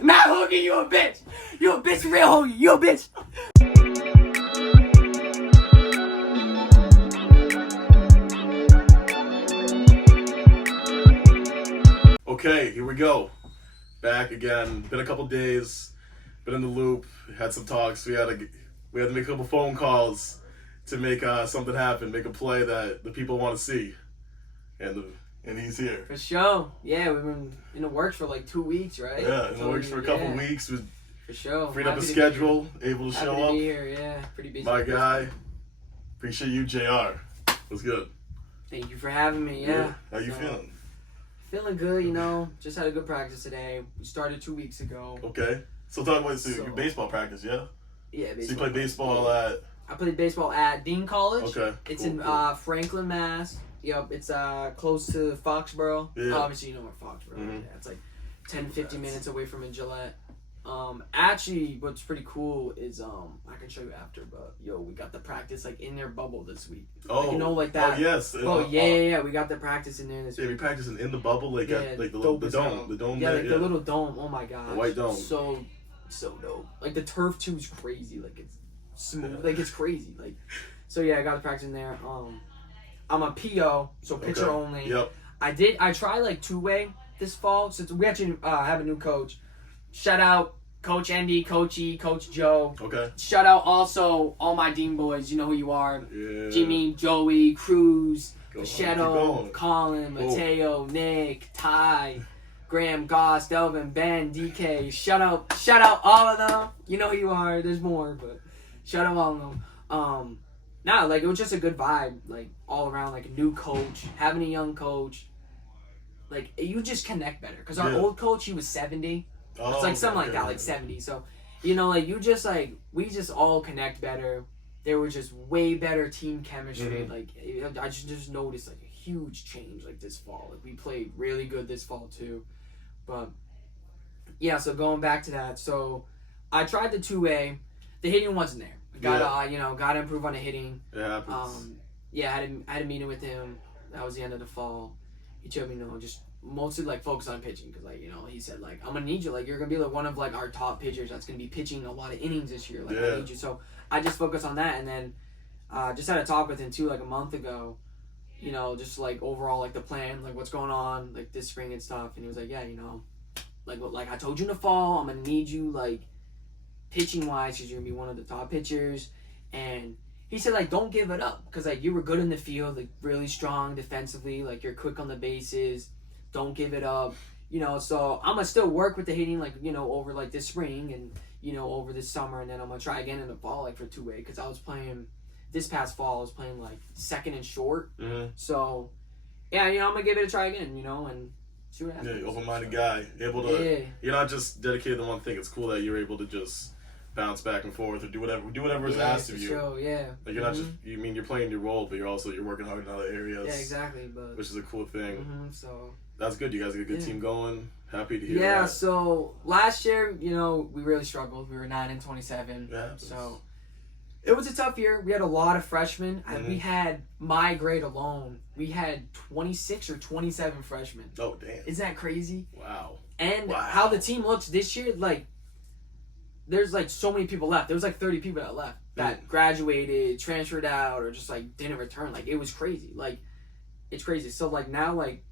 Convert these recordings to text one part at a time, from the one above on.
Not Hoagie, you a bitch. You a bitch, real Hoagie. You a bitch. Okay, here we go. Back again. Been a couple days. Been in the loop. Had some talks. We had to make a couple phone calls to make something happen. Make a play that the people want to see. And he's here. For sure. Yeah, we've been in the works for like 2 weeks, right? Yeah, in the works for a couple weeks. We for sure. freed up a schedule, able to show Happy up. to be here, yeah. Pretty busy. My guy. Appreciate you, JR. What's good? Thank you for having me, yeah. How you feeling? Feeling good, you know. Just had a good practice today. We started 2 weeks ago. Okay. So talk about your baseball practice, yeah? Yeah, baseball. So you play baseball at... I played baseball at Dean College. Okay. It's cool, in Franklin, Mass. Yep, it's close to Foxborough. Yeah. Obviously, you know where Foxborough is. Yeah, it's like 10, 15 minutes away from Gillette. Actually, what's pretty cool is I can show you after, but we got the practice like in their bubble this week. Oh, like, you know, like that. Oh yes. Yeah. We got the practice in there this week. Yeah, we practicing in the bubble, like at like the dome. Yeah, like the little dome. Oh my gosh. The white dome. So dope. Like the turf too is crazy. Like it's smooth. Like it's crazy. Like so yeah, I got to practice in there. I'm a PO, so pitcher only. Yep. I tried like two-way this fall since we actually have a new coach. Shout out Coach Andy, Coach E, Coach Joe. Okay. Shout out also all my Dean boys. You know who you are. Yeah. Jimmy, Joey, Cruz, Machado, Colin, Mateo, Nick, Ty, Graham, Goss, Delvin, Ben, DK. Shout out all of them. You know who you are. There's more, but shout out all of them. Like it was just a good vibe, like all around, like a new coach, having a young coach. Like you just connect better, cause our old coach, he was 70. Oh, it's like something like that, like 70. So, like you just like we just all connect better. There was just way better team chemistry. Like I just noticed like a huge change like this fall. Like we played really good this fall too, but yeah. So going back to that, so I tried the 2A. The hitting wasn't there. Got to improve on the hitting. It happens. I had a meeting with him. That was the end of the fall. He told me, just mostly like focus on pitching because he said like I'm gonna need you, like you're gonna be like one of like our top pitchers that's gonna be pitching a lot of innings this year. Like I need you. So I just focused on that, and then just had a talk with him too like a month ago. Just like overall like the plan, like what's going on like this spring and stuff. And he was like, yeah, like I told you in the fall, I'm gonna need you like pitching wise because you're gonna be one of the top pitchers. And he said like don't give it up because like you were good in the field, like really strong defensively, like you're quick on the bases. Don't give it up. So I'm gonna still work with the hitting like over like this spring and over this summer, and then I'm gonna try again in the fall like for 2A because I was playing this past fall. I was playing like second and short. So yeah, I'm gonna give it a try again. And see what happens. Yeah, open-minded guy, able to. You're not just dedicated to one thing. It's cool that you're able to just bounce back and forth or do whatever is asked of you. Sure, yeah. Like you're not just you're playing your role, but you're working hard in other areas. Yeah, exactly. But which is a cool thing. So that's good. You guys got a good team going. Happy to hear that. Yeah. So last year, we really struggled. We were 9-27. Yeah. So it was a tough year. We had a lot of freshmen. We had my grade alone. We had 26 or 27 freshmen. Oh damn! Isn't that crazy? Wow. And how the team looks this year, like. There's like so many people left. There was like 30 people that left that graduated, transferred out, or just like didn't return. Like it was crazy. Like it's crazy. So like now like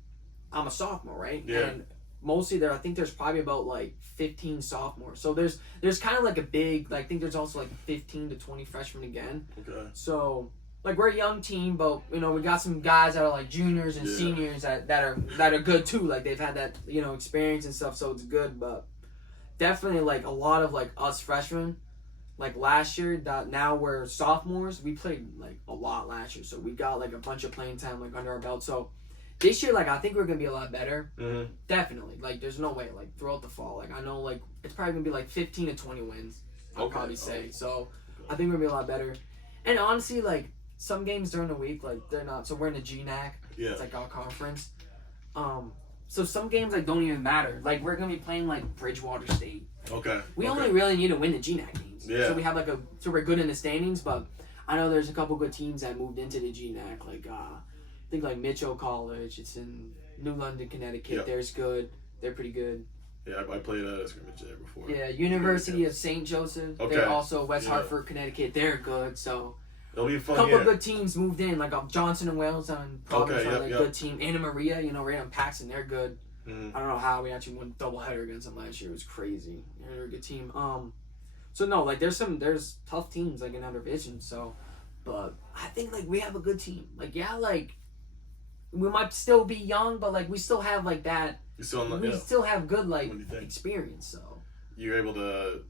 I'm a sophomore, right? Yeah. And mostly I think there's probably about like 15 sophomores. So there's kind of like a big like I think there's also like 15 to 20 freshmen again. Okay. So like we're a young team, but we got some guys that are like juniors and seniors that are good too. Like they've had that experience and stuff, so it's good, but. Definitely like a lot of like us freshmen, like last year that now we're sophomores. We played like a lot last year, so we got like a bunch of playing time like under our belt. So this year, like I think we're gonna be a lot better. Definitely, like there's no way like throughout the fall, like I know like it's probably gonna be like 15 to 20 wins. I'll probably say. So I think we're gonna be a lot better. And honestly, like some games during the week, like they're not. So we're in the GNAC. Yeah. It's like our conference. So some games like don't even matter. Like we're gonna be playing like Bridgewater State. Okay. We only really need to win the GNAC games. Yeah. So we have so we're good in the standings, but I know there's a couple good teams that moved into the GNAC. Like I think like Mitchell College. It's in New London, Connecticut. Yep. They're good. They're pretty good. Yeah, I played a scrimmage there before. Yeah, University of St. Joseph. Okay. They're also West Yeah. Hartford, Connecticut. They're good. So It'll be a a fun couple year. of good teams moved in, like Johnson and Wales on Providence, Okay, are yep. good team. Anna Maria, right on Paxton, they're good. Mhm. I don't know how we actually won doubleheader against them last year. It was crazy. They're a good team. So no, like there's tough teams like in our division. So, but I think like we have a good team. Like like we might still be young, but like we still have like that. You still on the, We yeah. still have good like What do you think? experience. So You're able to,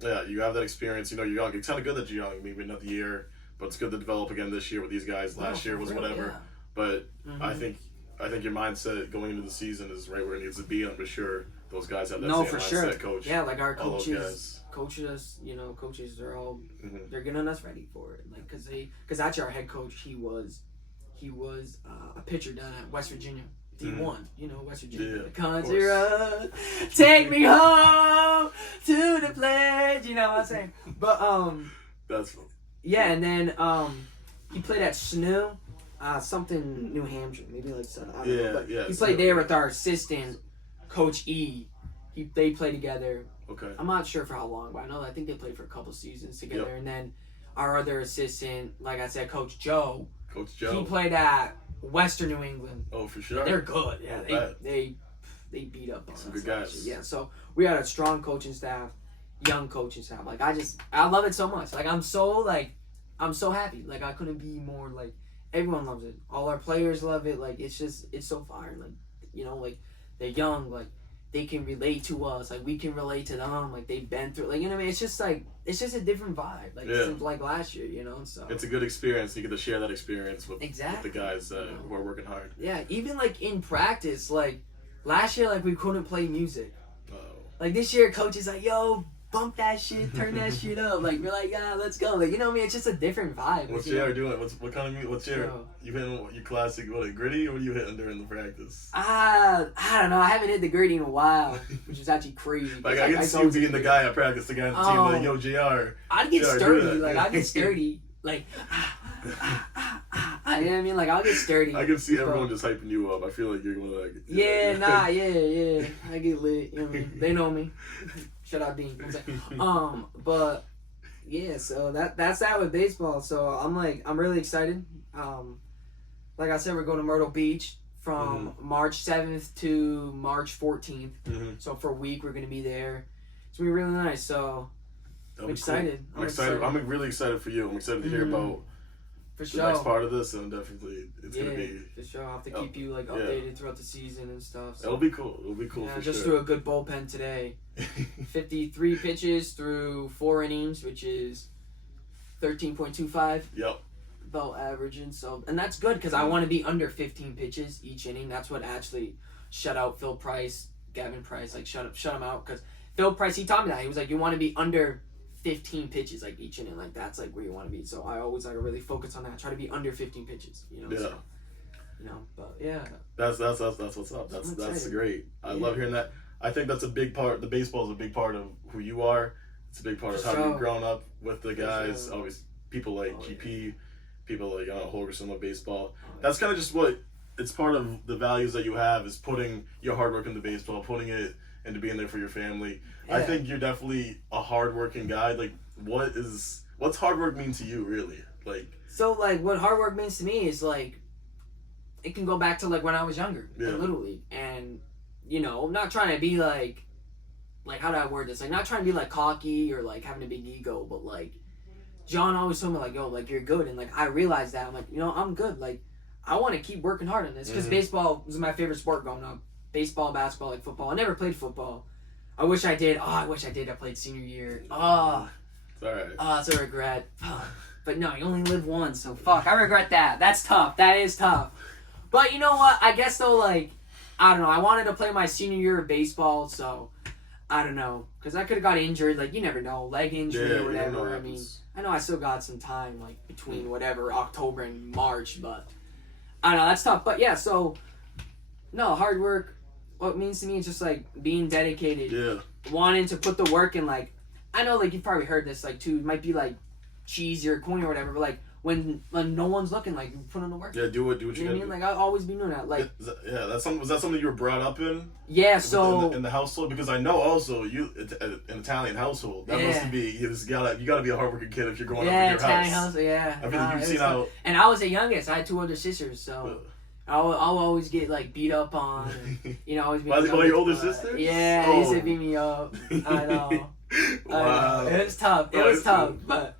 yeah, you have that experience. You're young. It's kind of good that you're young. Maybe another year, but it's good to develop again this year with these guys. Last year was whatever. But I think your mindset going into the season is right where it needs to be. I'm sure those guys have that same mindset, coach. Yeah, like our all those coaches, coaches are all they're getting us ready for it. Like, cause actually our head coach, he was a pitcher down at West Virginia. D1, West Virginia. Yeah, Country road, take me home to the place. You know what I'm saying? But That's yeah, and then he played at SNU, something New Hampshire, maybe like I don't know. But he played there with our assistant, Coach E. They played together. okay. I'm not sure for how long, but I think they played for a couple seasons together. Yep. And then our other assistant, like I said, Coach Joe. Coach Joe. He played at Western New England. Oh, for sure. They're good. Yeah, they beat up on some us. good guys. Yeah, so we had a strong coaching staff, young coaching staff. Like I love it so much. Like I'm so happy. Like I couldn't be more like everyone loves it. All our players love it. Like it's so fire. Like like they're young. Like they can relate to us. Like we can relate to them. Like they've been through. Like what I mean. It's just a different vibe. Like since like last year. So it's a good experience. You get to share that experience with the guys who are working hard. Yeah, even like in practice, like last year, like we couldn't play music. Oh. Like this year, coach is like, "Yo, bump that shit, turn that shit up." Like we're like, "Yeah, let's go." Like what I mean. It's just a different vibe. What's JR doing? What kind of music? What's you hitting your classic? What, gritty? Or what are you hitting during the practice? I don't know. I haven't hit the gritty in a while, which is actually crazy. Like I can see you being the guy at practice, the guy on the team, like, "Yo, JR." I'd get sturdy. Like I'd get sturdy. Like. You know what I mean? Like I'll get sturdy. I can see everyone just hyping you up. I feel like you're gonna like. Yeah. I get lit. You know what I mean? They know me. Shout out Dean. But yeah. So that's that with baseball. So I'm really excited. Like I said, we're going to Myrtle Beach from March 7th to March 14th. So for a week, we're gonna be there. It's gonna be really nice. So I'm excited. Cool. I'm excited. I'm really excited for you. I'm excited to hear about. For the next part of this, and definitely it's gonna be. For sure, I'll have to keep you updated throughout the season and stuff. So. It'll be cool. It'll be cool. Yeah, for just sure. threw a good bullpen today. 53 pitches through 4 innings, which is 13.25. Yep. About averaging, and that's good because I want to be under 15 pitches each inning. That's what actually shut out Phil Price, Gavin Price. Like shut him out because Phil Price. He taught me that he was like, you want to be under 15 pitches like each inning, like that's like where you want to be. So I always really focus on that. Try to be under 15 pitches. Yeah. So, but yeah. That's what's up. That's great. I love hearing that. I think that's a big part. The baseball is a big part of who you are. It's a big part of how you've grown up with the guys. Always people like GP, people like Holgerson love baseball. That's kind of just what it's part of the values that you have is putting your hard work into baseball, putting it into being there for your family. Yeah. I think you're definitely a hardworking guy. Like, what's hard work mean to you, really? Like, what hard work means to me is like, it can go back to like when I was younger, in Little League, and I'm not trying to be like how do I word this? Like, not trying to be like cocky or like having a big ego, but like, John always told me like, yo, like you're good, and like I realized that I'm like, I'm good. Like, I want to keep working hard on this because baseball was my favorite sport growing up. Baseball, basketball, like football. I never played football. I wish I did. I played senior year. It's all right. It's a regret. But no, you only live once, so fuck. I regret that. That's tough. That is tough. But you know what? I guess though, like, I don't know. I wanted to play my senior year of baseball, so I don't know. Because I could have got injured. Like, you never know. Leg injury or whatever. I mean, I know I still got some time, like, between whatever, October and March, but I don't know. That's tough. But yeah, so, no, hard work. What it means to me is just like being dedicated, wanting to put the work in. Like, I know, like you've probably heard this, like too. It might be like cheesy or corny or whatever, but like when no one's looking, like put in the work. Yeah, do what you You know what I gotta mean? Like I always be doing that. Like do. Was that something you were brought up in? yeah, so in the household, because I know also an Italian household that must be you gotta be a hardworking kid if you're going up in your Italian house. yeah. I mean, you've seen how. And I was the youngest. I had 2 older sisters, so I'll always get like beat up on. And, you know, always be. By your older sisters? Yeah, they used to beat me up. I know. Wow. It was tough. It was tough, but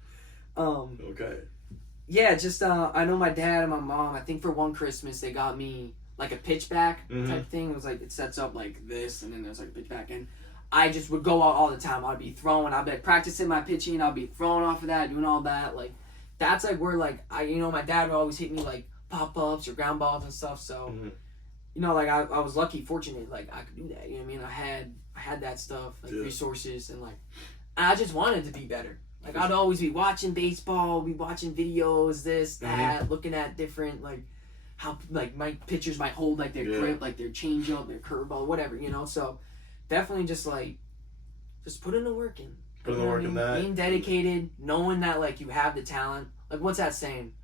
okay. yeah, just I know my dad and my mom. I think for one Christmas they got me like a pitchback type thing. It was like it sets up like this, and then there's like a pitchback, and I just would go out all the time. I'd be throwing. I'd be like practicing my pitching. I'd be throwing off of that, doing all that. Like that's like where like my dad would always hit me like pop ups or ground balls and stuff. So you know, like I was lucky, fortunate, like I could do that. You know what I mean? I had that stuff, like resources, and like I just wanted to be better. Like I'd always be watching baseball, be watching videos, this, that, looking at different like how like my pitchers might hold like their grip, like their changeup, their curveball, whatever, you know. So definitely just put in the work in. Put in the work in that. Being dedicated, knowing that like you have the talent. Like what's that saying?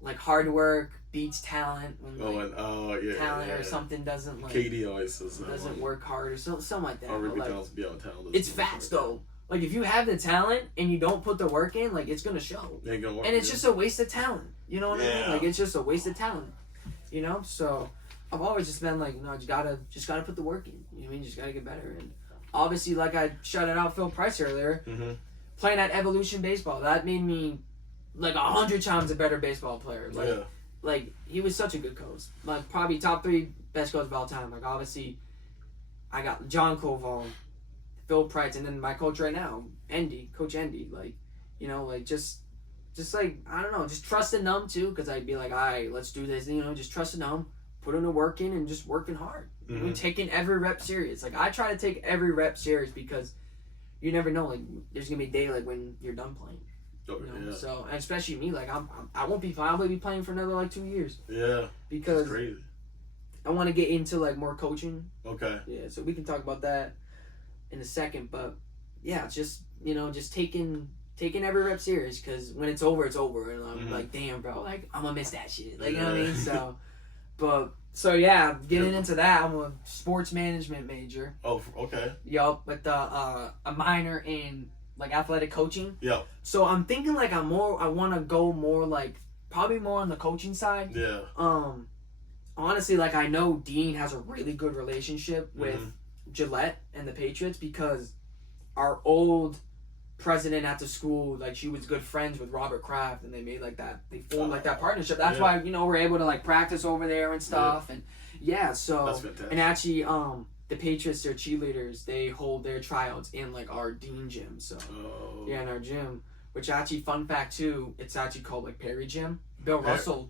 Like hard work beats talent when talent or something doesn't like Katie always says that doesn't work hard or something like that. Hard like, work beyond talent. It's facts though. Like if you have the talent and you don't put the work in, like it's gonna show. Ain't gonna work, and it's just a waste of talent. You know what I mean? Like it's just a waste of talent. You know? So I've always just been like, you gotta put the work in. You know what I mean? Just gotta get better. And obviously, like I shouted out Phil Price earlier, playing at Evolution Baseball, that made me like 100 times a better baseball player. Like, like he was such a good coach. Like probably top 3 best coach of all time. Like obviously, I got John Koval, Phil Price, and then my coach right now, Coach Endy. Like, you know, like just like I don't know, just trusting them too, because I'd be like, all right, let's do this. You know, just trusting them, putting the work in, and just working hard. You know, taking every rep serious. Like I try to take every rep serious because you never know. Like there's gonna be a day like when you're done playing. You know? So, and especially me, like I won't be fine. I'll be playing for another like 2 years. Yeah. Because that's crazy. I want to get into like more coaching. Okay. Yeah, so we can talk about that in a second, but yeah, just just taking every rep serious, because when it's over, and I'm like, damn, bro, like I'm gonna miss that shit. Like you know what I mean? So, so yeah, getting into that, I'm a sports management major. Oh, okay. Yup, with a minor in like athletic coaching. Yeah. So I'm thinking like I want to go more like probably more on the coaching side. Yeah. Honestly, like I know Dean has a really good relationship with Gillette and the Patriots, because our old president at the school, like she was good friends with Robert Kraft, and they made like that, they formed like that partnership. That's why we're able to like practice over there and stuff. And so that's fantastic. And actually the Patriots, their cheerleaders, they hold their tryouts in like our Dean gym. So in our gym, which actually, fun fact too, it's actually called like Perry Gym. Bill Russell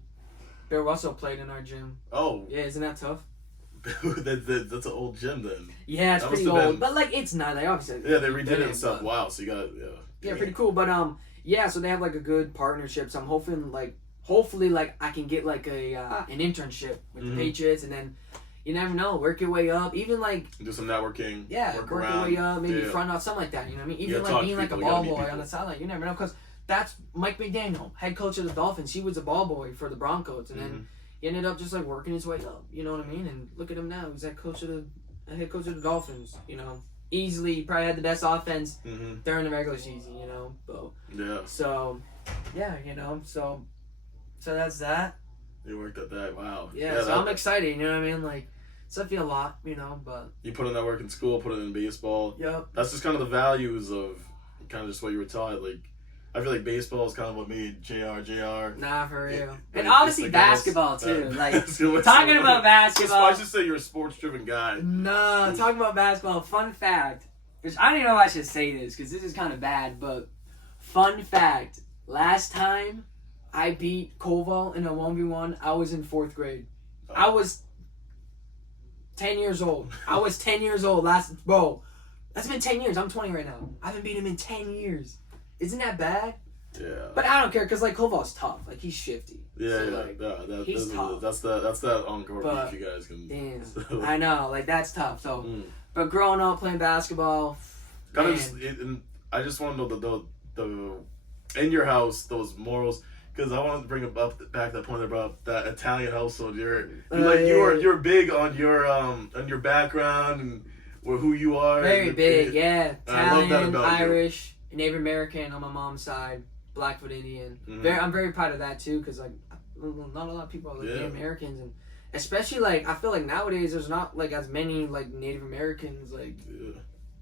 played in our gym. Oh. Yeah, isn't that tough? That's an old gym then. Yeah, it's pretty old. But like it's not. They obviously they redid it and stuff. Wow, so you got Yeah, pretty cool. But so they have like a good partnership. So I'm hopefully like I can get like a an internship with the Patriots, and then you never know, work your way up. Even like do some networking. Yeah, work your way up, maybe front off, something like that. You know what I mean? Even like being like a ball boy on the sideline. You never know, because that's Mike McDaniel, head coach of the Dolphins. He was a ball boy for the Broncos, and then he ended up just like working his way up. You know what I mean? And look at him now. He's head coach of the Dolphins. You know, easily probably had the best offense during the regular season. You know, so so that's that. You worked at that. Wow. Yeah, so I'm excited. You know what I mean? Like, it's definitely a lot. You know, but you put in that work in school, put it in baseball. Yep. That's just kind of the values of kind of just what you were taught. Like, I feel like baseball is kind of what made JR. Nah, for real. And obviously basketball too. Like talking about basketball. I should say you're a sports-driven guy. No, talking about basketball. Fun fact, which I don't even know if I should say this because this is kind of bad, but fun fact: last time I beat Koval in a 1v1, I was in 4th grade. I was 10 years old. Bro, that's been 10 years. I'm 20 right now. I haven't beat him in 10 years. Isn't that bad? Yeah. But I don't care, because like Koval's tough. Like he's shifty. Yeah, so, he's tough. That's that encore beef you guys can. Damn. So. I know, like that's tough. So, but growing up playing basketball, kind of just. I just want to know in your house those morals. Because I wanted to bring back that point about that Italian household. You're big on your background and who you are. Very big, yeah. Italian, I love that about Irish, Native American on my mom's side, Blackfoot Indian. I'm very proud of that too, because like not a lot of people are like Native Americans, and especially like I feel like nowadays there's not like as many like Native Americans like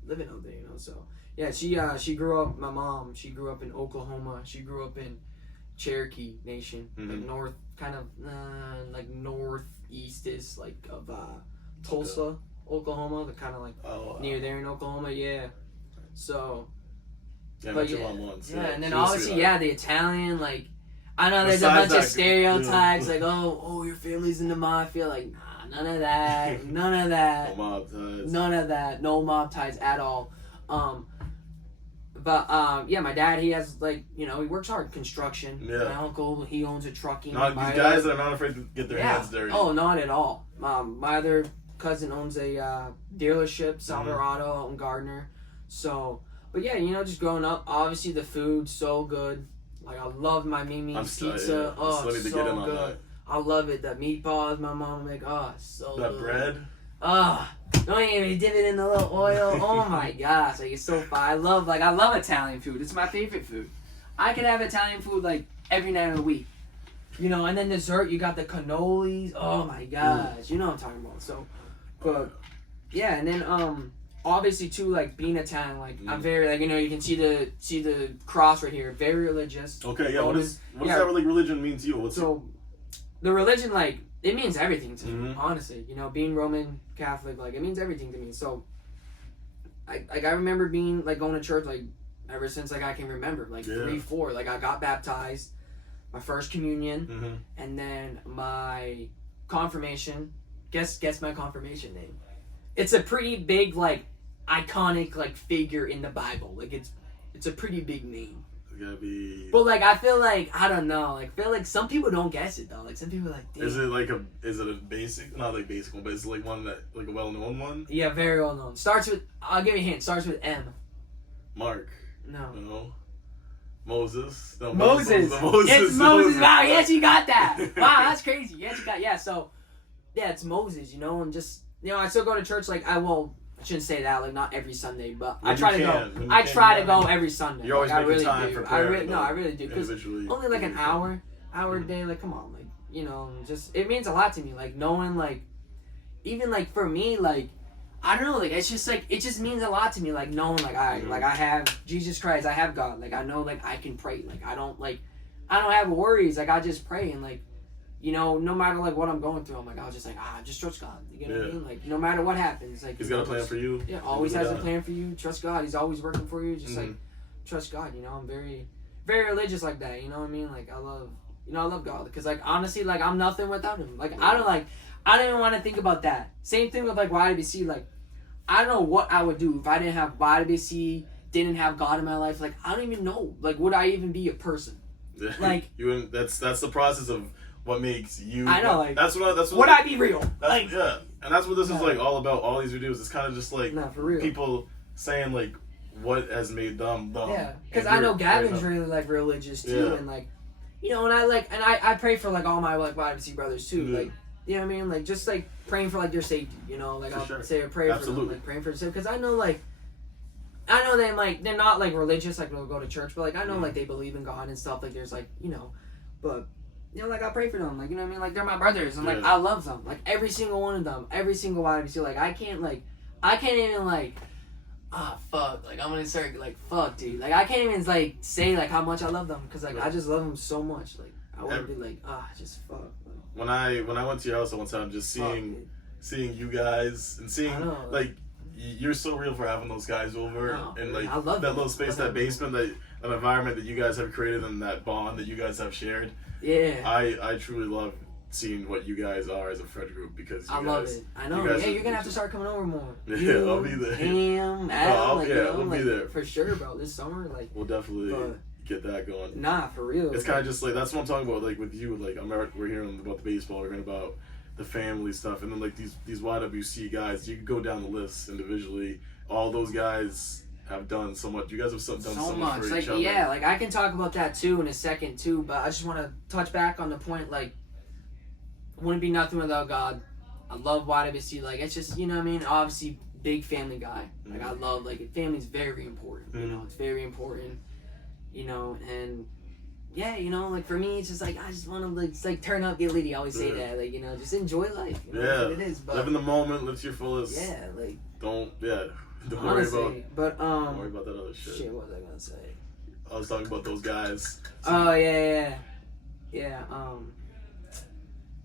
living out there, you know. So yeah, she grew up. My mom, she grew up in Oklahoma. She grew up in Cherokee Nation, like north, kind of like northeast-ish, like of Tulsa, Oklahoma. They're kind of like near there in Oklahoma, yeah. So, yeah, but your mom once. Yeah, and then obviously, the Italian, like I know there's a bunch of stereotypes, like oh, your family's in the mafia, like nah, none of that, none of that, no mob ties, none of that, no mob ties at all. But my dad, he has like, you know, he works hard, construction. Yeah. My uncle, he owns a trucking. These guys that are not afraid to get their hands dirty. Oh, not at all. My other cousin owns a dealership, Salvadore out in Gardner. So, but yeah, you know, just growing up, obviously the food so good. Like I love my Mimi's pizza. Oh, it's so good. I love it. The meatballs my mom make. Oh, so that good. bread. Oh, don't even dip it in the little oil. Oh my gosh, like it's so fun. I love Italian food. It's my favorite food. I could have Italian food like every night of the week. You know, and then dessert, you got the cannolis. Oh my gosh, you know what I'm talking about. So, but yeah, and then obviously too, like being Italian, like I'm very like, you know, you can see the cross right here. Very religious. Okay, yeah. What does that religion mean to you? The religion, like, it means everything to me, honestly. You know, being Roman Catholic, like, it means everything to me. So, I remember being, like, going to church, like, ever since, like, I can remember. Like, 3, 4. Like, I got baptized, my first communion, and then my confirmation. Guess my confirmation name. It's a pretty big, like, iconic, like, figure in the Bible. Like, it's a pretty big name. But like I feel like I don't know. Like feel like some people don't guess it though. Like some people are like. Damn. Is it a basic? Not like basic one, but it's like one that like a well known one. Yeah, very well known. Starts with. I'll give you a hint. Starts with M. Mark. No. Moses. No, Moses. It's Moses. Wow. Yes, you got that. Wow, that's crazy. Yes, you got. Yeah. So, yeah, it's Moses. You know, and just I still go to church. Like I shouldn't say that, like not every Sunday, but I try to go. I try to go every Sunday. You always make time for prayer. I really do. Because only like an hour a day. Like come on, like you know, just it means a lot to me. Like knowing, like even like for me, like I don't know, like it's just like it just means a lot to me. Like knowing, like I have Jesus Christ, I have God. Like I know, like I can pray. Like I don't have worries. Like I just pray and like. You know, no matter like what I'm going through, I'm like, I'll just like, just trust God. You know what I mean? Like, no matter what happens, like He's got a plan for you. Yeah, always has a plan for you. Trust God. He's always working for you. Just like, trust God. You know, I'm very, very religious like that. You know what I mean? Like, I love God because like honestly, like I'm nothing without Him. Like I don't even want to think about that. Same thing with like YWC. Like, I don't know what I would do if I didn't have YWC, didn't have God in my life. Like, I don't even know. Like, would I even be a person? Like, that's the process of. What makes you? I know, like that's what. Would I be real? Like, yeah, and that's what this is like all about. All these videos, it's kind of just like for real. People saying like what has made them dumb. Yeah, because I know Gavin's really like religious too, and like you know, and I pray for like all my like YWC brothers too, like you know what I mean, like just like praying for like their safety, you know, like I'll say a prayer for them, like praying for them, because I know they like they're not like religious, like they'll go to church, but like I know like they believe in God and stuff, like there's like you know, but. You know, like, I pray for them, like, you know what I mean? Like, they're my brothers, and, like, I love them. Like, every single one of them, every single YWC, like, I can't even, like, fuck, like, I'm gonna start, like, fuck, dude. Like, I can't even, like, say, like, how much I love them, because, like, I just love them so much. Like, I wouldn't be, like, just fuck. Like, when I went to your house one time, just seeing you guys, and seeing, like, you're so real for having those guys over, and, like, that little space, that basement, that environment that you guys have created, and that bond that you guys have shared. Yeah. I truly love seeing what you guys are as a friend group because I love it. I know. Yeah, you're gonna have to start coming over more. Yeah, I'll be there. Him, Adam, we'll be there for sure, bro. This summer, like we'll definitely get that going. Nah, for real. It's kind of just like that's what I'm talking about. Like with you, like we're hearing about the baseball, we're hearing about the family stuff, and then like these YWC guys. You could go down the list individually. All those guys have done so much. You guys have done so much much. for Like each other. yeah, like I can talk about that too in a second too, but I just want to touch back on the point like wouldn't be nothing without God. I love YWC. Like it's just, you know what I mean? Obviously big family guy. Like I love like family's very important. You know, it's very important. You know, and yeah, you know, like for me, it's just like I just want to like turn up, get litty. I always say that, like you know, just enjoy life. You know, that's what it is. But live in the moment, live to your fullest. Yeah, like don't honestly, worry about. Don't worry about that other shit. Shit, what was I gonna say? I was talking about those guys. Oh yeah.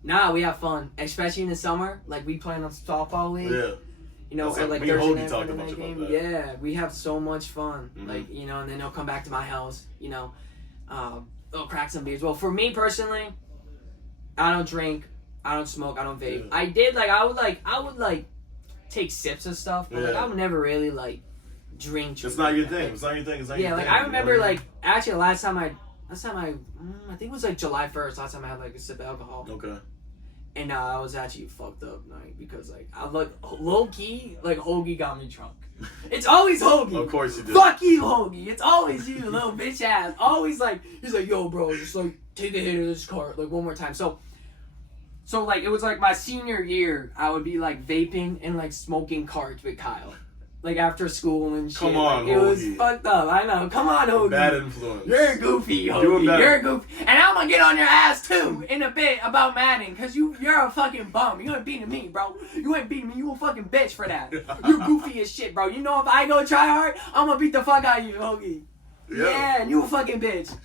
Nah, we have fun, especially in the summer. Like we play on softball league. Yeah. You know, or like me and Thursday Hoagie night talked Friday a bunch night about game. that. Yeah, we have so much fun. Like you know, and then they'll come back to my house. You know, they'll crack some beers. Well, for me personally, I don't drink, I don't smoke, I don't vape. Yeah. I would take sips of stuff, but like I would never really like drink. It's not your thing. It's not your thing. It's not your thing. Yeah, like I remember like actually last time I think it was like July 1st. Last time I had like a sip of alcohol. Okay. And I was actually fucked up night because like I look low key like Hoagie got me drunk. It's always Hoagie. Of course you did. Fuck you, Hoagie. It's always you, little bitch ass. Always like he's like, yo, bro, just like take a hit of this cart like one more time. So like it was like my senior year. I would be like vaping and like smoking carts with Kyle. Like after school and shit. Come on, like, it was Hoagie. fucked up. I know. Come on, Hoagie. Bad influence. You're goofy, Hoagie. You're goofy. And I'm gonna get on your ass too in a bit about Madden, cause you're a fucking bum. You ain't beating me, bro. You ain't beating me. You a fucking bitch for that. You're goofy as shit, bro. You know if I go try hard, I'm gonna beat the fuck out of you, Hoagie. Yeah, and you a fucking bitch.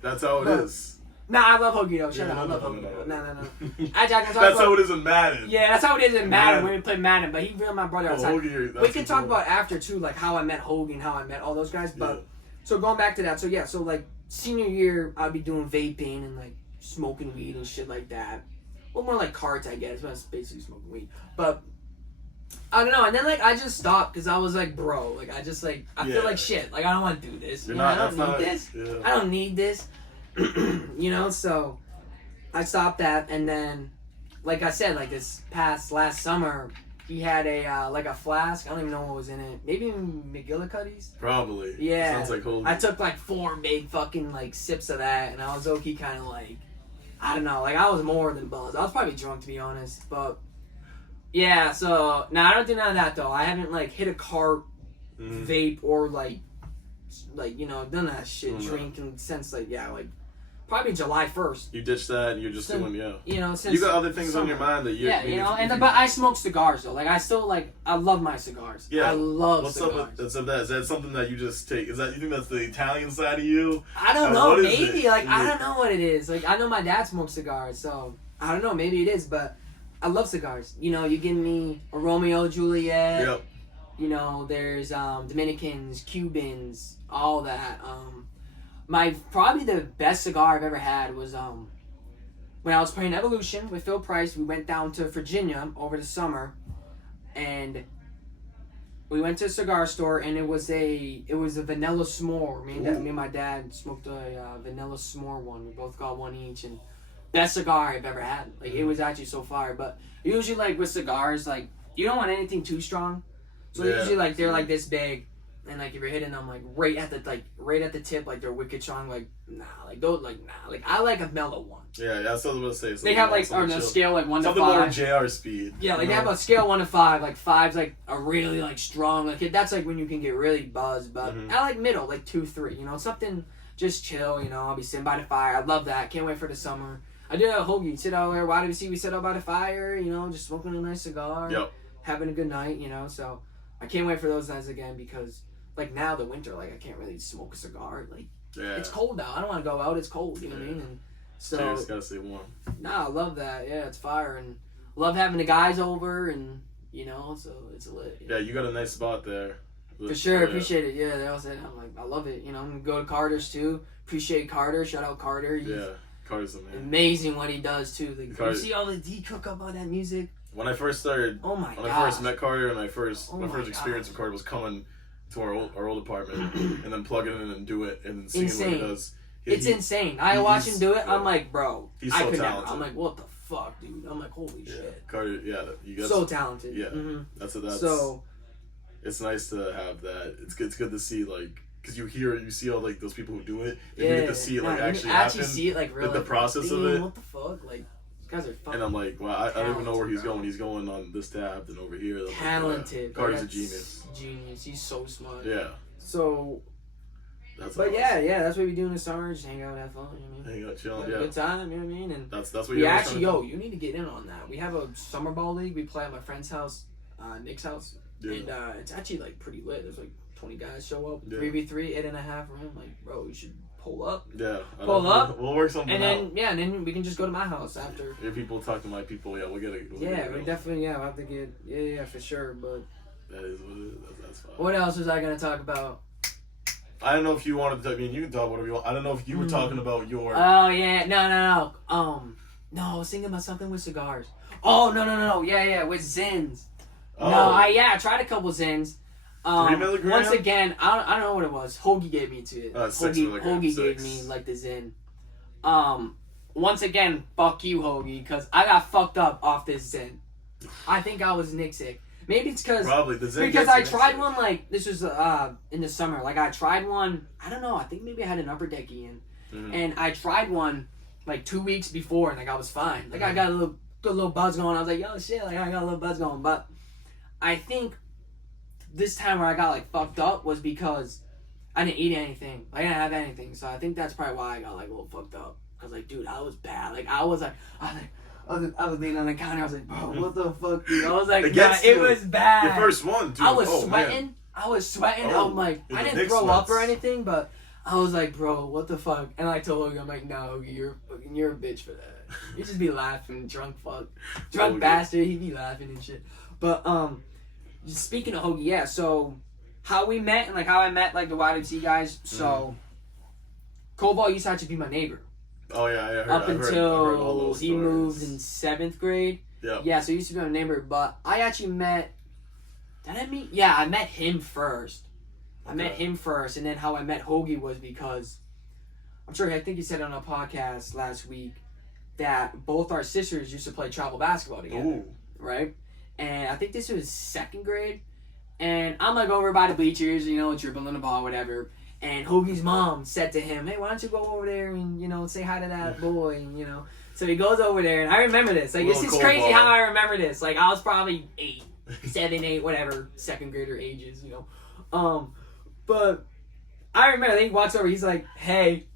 That's how it is. Nah, I love Hoagie though. Shut up. I love Hoagie though. No. That's how it is in Madden. Yeah, that's how it is in Madden when we play Madden. But he really my brother outside. Hoagie, we can talk about after too, like how I met Hoagie and how I met all those guys. But so going back to that, so like senior year, I'd be doing vaping and like smoking weed and shit like that. Well, more like carts, I guess. But it's basically smoking weed. But I don't know. And then like I just stopped because I was like, bro, like I just like I feel like shit. Like I don't want to do this. I don't need this. Yeah. I don't need this. You know, so I stopped that, and then, like I said, like this last summer, he had a like a flask. I don't even know what was in it. Maybe McGillicuddy's. Probably. Yeah. Sounds like Hoagie. I took like 4 big fucking like sips of that, and I was okay, kind of like, I don't know, like I was more than buzzed. I was probably drunk to be honest, but yeah. So I don't do none of that though. I haven't like hit a cart, vape, or like you know none of that shit. Drinking since like probably July 1st. You ditched that and you're just doing, you know, since you got other things on your mind that you're... Yeah, you know, but I smoke cigars, though. Like, I still, like, I love my cigars. Yeah. I love cigars. What's up with that? Is that something that you just take? You think that's the Italian side of you? I don't know, maybe. Like, I don't know what it is. Like, I know my dad smokes cigars, so I don't know, maybe it is, but I love cigars. You know, you give me a Romeo Juliet. Yep. You know, there's Dominicans, Cubans, all that. Probably the best cigar I've ever had was when I was playing Evolution with Phil Price. We went down to Virginia over the summer, and we went to a cigar store, and it was a vanilla s'more. Me and my dad smoked a vanilla s'more one. We both got one each, and best cigar I've ever had. Like it was actually so fire. But usually, like with cigars, like you don't want anything too strong. So usually, like they're like this big. And like if you're hitting them like right at the tip, like they're wicked strong, like I like a mellow one. Yeah, that's what I was gonna say. They have like on a scale like 1 to 5. Something more JR speed. Yeah, like they have a scale 1 to 5. Like 5's like a really like strong. Like that's like when you can get really buzzed. But I like middle, like 2, 3. You know, something just chill. You know, I'll be sitting by the fire. I love that. Can't wait for the summer. I did a Hoagie. Sit out there. YWC. We sit out by the fire. You know, just smoking a nice cigar. Yep. Having a good night. You know, so I can't wait for those nights again because. Like now the winter, like I can't really smoke a cigar. Like it's cold out. I don't want to go out. It's cold. You know what I mean? And so cheers, gotta stay warm. Nah, I love that. Yeah, it's fire, and love having the guys over, and you know, so it's lit. Yeah, you got a nice spot there. For sure, appreciate it. Yeah, they all said I'm like I love it. You know, I'm gonna go to Carter's too. Appreciate Carter. Shout out Carter. Carter's the man. Amazing what he does too. Like, you see all the D cook up all that music. When I first started, I first met Carter, and my first experience with Carter was coming to our old apartment and then plug it in and do it and then seeing what he does. It's insane. I watch him do it. I'm like, bro, he's so talented. Never. I'm like, what the fuck, dude? I'm like, holy shit. Carter, you got so talented. Yeah, that's so it's nice to have that. It's good to see, like, because you see all, like, those people who do it, and Yeah, you get to see it, like, you actually happen, see it, like, real, the like, process of damn, it. what the fuck, like, these guys are fucking. And I'm like, well, I don't even know where he's bro. going. He's going on this tab, then over here. Then Talented. Carter's a That's genius. Genius. He's so smart. Yeah. So, That's but awesome. yeah, that's what we do in the summer. Just hang out, have fun. You know what I mean? Hang out, chill, Have a yeah. good time. You know what I mean? And That's what we you're actually, trying to you need to get in on that. We have a summer ball league. We play at my friend's house, Nick's house, do. and it's actually like pretty lit. There's like 20 guys show up, Yeah. 3v3, 8.5 room. Like, bro, you should pull up. Yeah. Pull up, We'll work something and out. then and then we can just go to my house after. If people talk to my people, yeah, we'll get it. We definitely we'll have to get for sure. But That is what it is. That's fine. what else was I gonna talk about? I don't know if you wanted to. I mean, you can talk whatever you want. I don't know if you were talking about your. Oh yeah, no. No, I was thinking about something with cigars. Oh no. Yeah, with Zins. Oh. No, I tried a couple Zins. 3 milligram? Once again, I don't know what it was. Hoagie gave me to it. 6 milligrams. Hoagie gave me like the Zin. Once again, fuck you, Hoagie, because I got fucked up off this Zin. I think I was Nick sick. Maybe it's Probably the Zen because gets I you tried sick. one like this was in the summer. Like I tried one. I don't know. I think maybe I had an upper deck in, and I tried one like 2 weeks before, and like I was fine. Like I got a little buzz going. I was like, yo, shit, like I got a little buzz going. But I think this time where I got like fucked up was because I didn't eat anything. Like, I didn't have anything. So I think that's probably why I got like a little fucked up. Cause like, dude, I was bad. Like I was leaning on the counter. I was like, bro, what the fuck, dude? I was like, it was bad. Your first one, dude. I was sweating. sweating. I was sweating. Oh, I'm like, in I the didn't big throw up or sweats. anything, but I was like, bro, what the fuck? And I told Hoagie, I'm like, nah, Hoagie, you're a bitch for that. You just be laughing, drunk Hoagie. bastard. He be laughing and shit. But just speaking of Hoagie, yeah. So how we met and like how I met like the YWC guys. So Koval used to actually be my neighbor. Oh yeah, I heard. Up I've heard all until those he stories. moved in 7th grade. Yeah. Yeah, so he used to be my neighbor, but I actually met. Did I meet? Yeah, I met him first. I met him first, and then how I met Hoagie was because I'm sure I think he said on a podcast last week that both our sisters used to play travel basketball together, Ooh. right? And I think this was 2nd grade, and I'm like over by the bleachers, you know, dribbling the ball, whatever. And Hoagie's mom said to him, "Hey, why don't you go over there and say hi to that boy?" And so he goes over there, and I remember this. Like, this is crazy ball. how I remember this. Like, I was probably 8, 7, 8, whatever, 2nd grader ages, But I remember, he walks over, he's like, "Hey."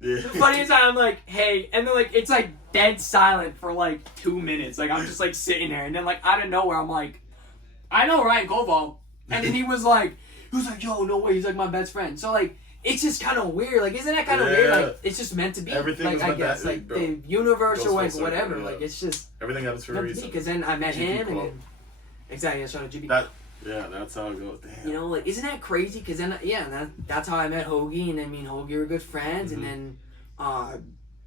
Yeah. The funniest time, I'm like, "Hey," and then like it's like dead silent for like 2 minutes. Like I'm just like sitting there, and then like out of nowhere, I'm like, "I know Ryan Koval," and then he was like, "Yo, no way," he's like my best friend. So like. It's just kind of weird. Like, isn't that kind of weird? Like, it's just meant to be. Everything like, is I meant guess, to be, like, bro. the universal, like, Goes full whatever. circle, yeah. Like, it's just Everything happens for a reason. because then I met GP him, and quote. then exactly, that's on GP. That's how it goes. Damn. Like, isn't that crazy? Because then, that's how I met Hoagie, and then me and Hoagie were good friends, and then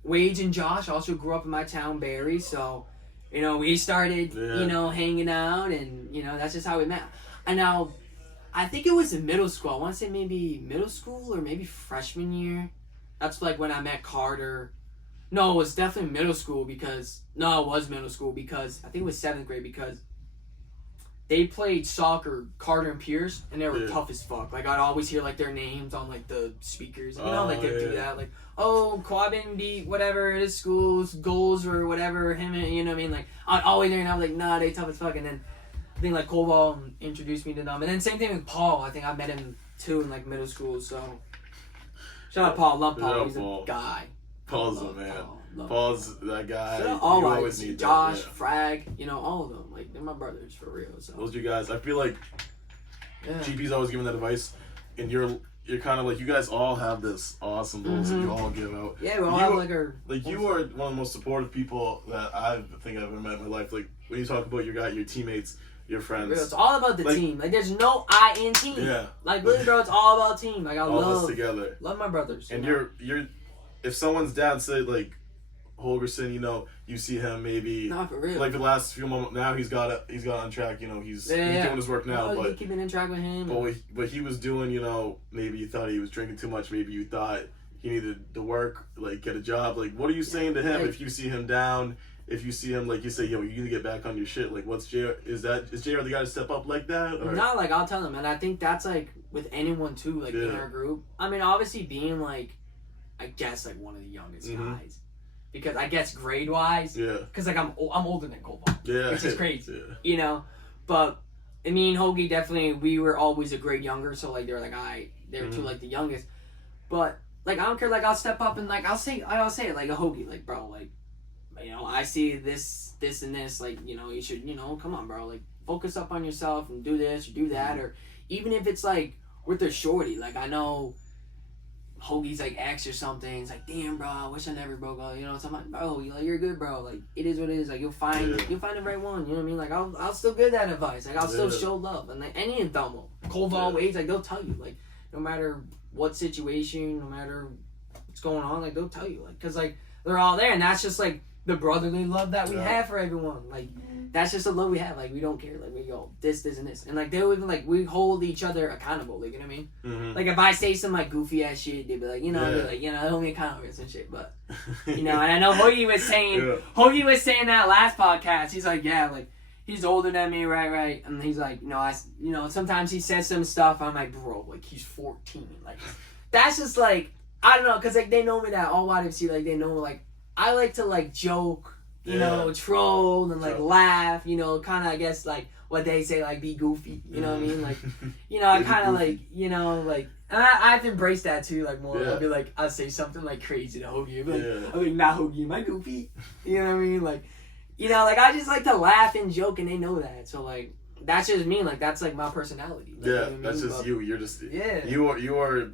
Wage and Josh also grew up in my town, Barry. So, we started, hanging out, and that's just how we met. And now, I think it was in middle school. I want to say maybe middle school or maybe freshman year. That's like when I met Carter. No, it was definitely middle school because I think it was 7th grade because they played soccer, Carter and Pierce, and they were tough as fuck. Like I'd always hear like their names on like the speakers. Like they'd do that. Like, oh, Quabbin beat whatever his school's goals or whatever him. You know what I mean? Like I'd always hear, and I was like, nah, they tough as fuck. And then I think like Koval introduced me to them, and then same thing with Paul. I think I met him too in like middle school. So shout out Paul, love Paul. He's a guy. Paul's a man. Paul's that guy. So You all always need Josh, that, Frag, all of them. Like they're my brothers for real. So those are you guys. I feel like GP's always giving that advice, and you're kind of like you guys all have this awesome rules that you all give out. Yeah, we all have like our. Like you are one of the most supportive people that I think I've ever met in my life. Like when you talk about your teammates, your friends. It's all about the team. Like there's no I in team. Yeah. Like really, bro, it's all about team. Like I all of us together. love my brothers. And you're if someone's dad said like Holgerson, you see him maybe not for real. like the last few moments. Now he's got on track. He's doing his work now. But keeping in track with him. But he was doing. Maybe you thought he was drinking too much. Maybe you thought he needed to work, like get a job. Like what are you saying to him if you see him down? if you see him, like you say, yo, you need to get back on your shit. Like, what's JR? Is JR the guy to step up like that? Or? Not like I'll tell him, and I think that's like with anyone too, like in our group. I mean, obviously being like, I guess like one of the youngest guys, because I guess grade wise, because like I'm older than Cole, which is crazy, you know. But me and Hoagie definitely, we were always a grade younger, so like they were like they were two like the youngest, but like I don't care, like I'll step up and like I'll say it like a Hoagie, like bro, like. You know, I see this and this, like, you know, you should, you know, come on, bro, like, focus up on yourself and do this or do that, or even if it's, like, with a shorty, like, I know Hoagie's, like, ex or something, it's like, damn, bro, I wish I never broke up, you know, so I'm like, bro, you're good, bro, like, it is what it is, like, you'll find the right one, you know what I mean, like, I'll still give that advice, like, I'll still show love, and, like, any of them, Cole always, like, they'll tell you, like, no matter what situation, no matter what's going on, like, they'll tell you, like, because, like, they're all there, and that's just, like, the brotherly love that we have for everyone. Like, that's just the love we have. Like, we don't care. Like, we go, this, and this. And, like, they'll even, like, we hold each other accountable. Like, you know what I mean? Like, if I say some, like, goofy-ass shit, they'd be like, you know, hold me accountable and shit. But, you know, and I know Hoagie was saying that last podcast. He's like, yeah, like, he's older than me, right. And he's like, sometimes he says some stuff. I'm like, bro, like, he's 14. Like, that's just, like, I don't know. Because, like, they know me that all YFC, like, they know, like, I like to, like, joke, you know, troll and, like, laugh, you know, kind of, I guess, like, what they say, like, be goofy, you know what I mean? Like, you know, I kind of, like, you know, like, and I've embraced that, too, like, more. I'll be like, I'll say something, like, crazy to Hoagie. I'll be like, nah, Hoagie, am I goofy? You know what I mean? Like, you know, like, I just like to laugh and joke, and they know that. So, like, that's just me. Like, that's, like, my personality. Like, you know what I mean? That's just you. You're just, you are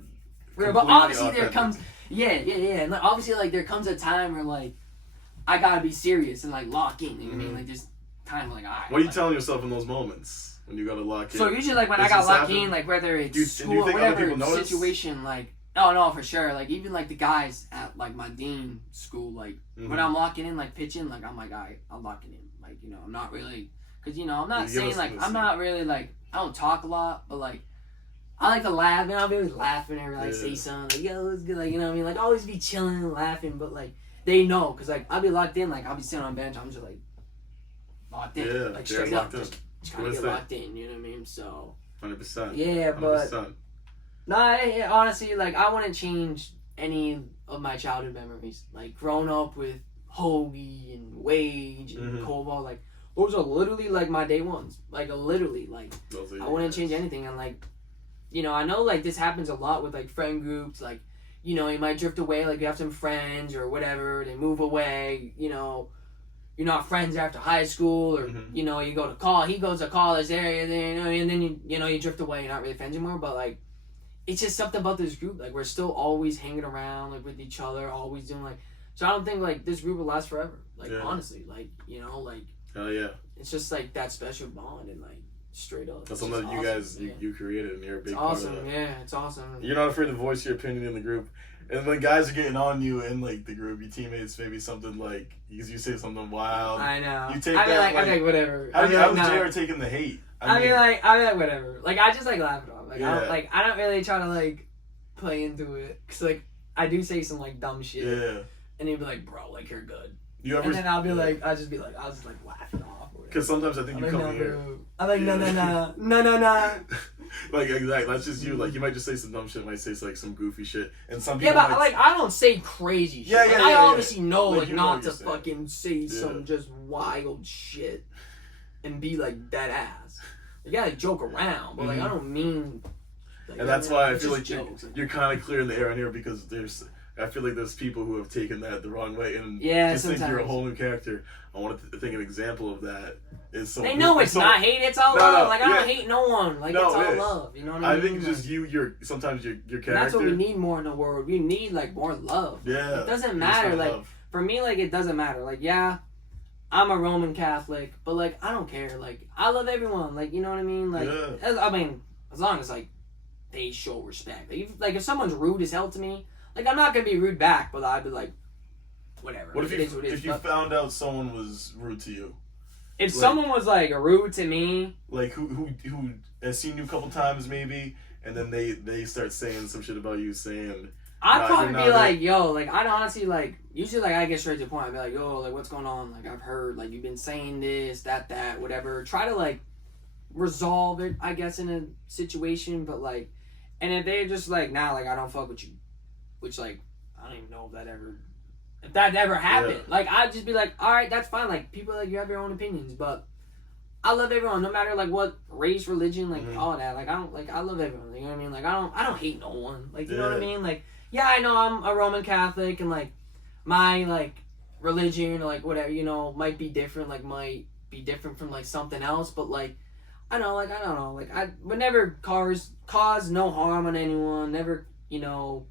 but obviously authentic. There comes... Yeah. And like, obviously, like, there comes a time where, like, I gotta be serious and, like, lock in. You know what I mean? Like, there's time, like, alright. What are you telling yourself in those moments when you gotta lock in? So, usually, like, when I got locked in, like, whether it's school or whatever situation, like, no, for sure. Like, even, like, the guys at, like, my dean school, like, when I'm locking in, like, pitching, like, I'm like, alright, I'm locking in. Like, you know, I'm not really, because, you know, I'm not saying, like, I'm not really, like, I don't talk a lot, but, like, I like to laugh, and I'll be always laughing or, like, say something, like, yo, it's good, like, you know what I mean? Like, always be chilling and laughing, but, like, they know, because, like, I'll be locked in, like, I'll be sitting on a bench, I'm just, like, locked in, like, straight up, just trying to get locked in, you know what I mean? So, 100%. Yeah, but, 100%. Honestly, like, I wouldn't change any of my childhood memories, like, growing up with Hoagie and Wage and Koval, like, those are literally, like, my day ones, like, literally, like, I wouldn't change anything, and, like, you know, I know, like, this happens a lot with, like, friend groups. Like, you know, you might drift away. Like, you have some friends or whatever. They move away. You know, you're not friends after high school. Or, you know, you go to college. He goes to college there. And then, you know, you drift away. You're not really friends anymore. But, like, it's just something about this group. Like, we're still always hanging around, like, with each other. Always doing, like... So, I don't think, like, this group will last forever. Like, honestly. Like, you know, like... Hell yeah. It's just, like, that special bond and, like... Straight up. That's something that you guys you created, and you're a big part of that. Yeah, it's awesome. You're not afraid to voice your opinion in the group. And when guys are getting on you in, like, the group, your teammates, maybe something like, you say something wild. I know. You take that, I'm like, whatever. How was JR taking the hate? I mean, like, whatever. Like, I just, like, laugh it off. Like, I don't really try to, like, play into it. Because, like, I do say some, like, dumb shit. Yeah. And he'd be like, bro, like, you're good. And then I'll be like, I'll just, like, laugh it off. Because sometimes I think you come here. I'm like, no. Like, exactly. That's just you. Like, you might just say some dumb shit. Might say, like, some goofy shit. And some people but, like, I don't say crazy shit. I obviously know, like, not to fucking say some just wild shit and be, like, dead ass. You gotta joke around, but, like, I don't mean... Like, and that's why I feel like you're kind of clearing the air in here, because I feel like there's people who have taken that the wrong way and just think you're a whole new character. I want to think an example of that is so. They know it's not hate; it's all love. Like, I don't hate no one. Like, it's all love. You know what I mean? I think it's just you're sometimes your character. And that's what we need more in the world. We need, like, more love. Yeah. It doesn't matter. Like, for me, like, it doesn't matter. Like, yeah, I'm a Roman Catholic, but, like, I don't care. Like, I love everyone. Like, you know what I mean? Like, I mean, as long as, like, they show respect. Like, if someone's rude as hell to me, like, I'm not gonna be rude back, but I'd be like, whatever. What if you found out someone was rude to you? If someone was, like, rude to me, like, who has seen you a couple times maybe, and then they start saying some shit about you, saying I'd Nah, probably you're be not like, yo, like, I'd honestly, like, usually, like, I get straight to the point. I'd be like, yo, like, what's going on? Like, I've heard, like, you've been saying this, that, whatever. Try to, like, resolve it, I guess, in a situation, but, like, and if they're just like, nah, like, I don't fuck with you, which, like, I don't even know if that ever happened. Yeah. Like, I'd just be like, all right, that's fine. Like, people, like, you have your own opinions, but I love everyone, no matter, like, what race, religion, like, all that. Like, I love everyone, you know what I mean? Like, I don't hate no one. Like, you know what I mean? Like, yeah, I know I'm a Roman Catholic, and, like, my, like, religion, or, like, whatever, you know, might be different, like, might be different from, like, something else, but, like, I don't know, like, I would never cause no harm on anyone, never, you know,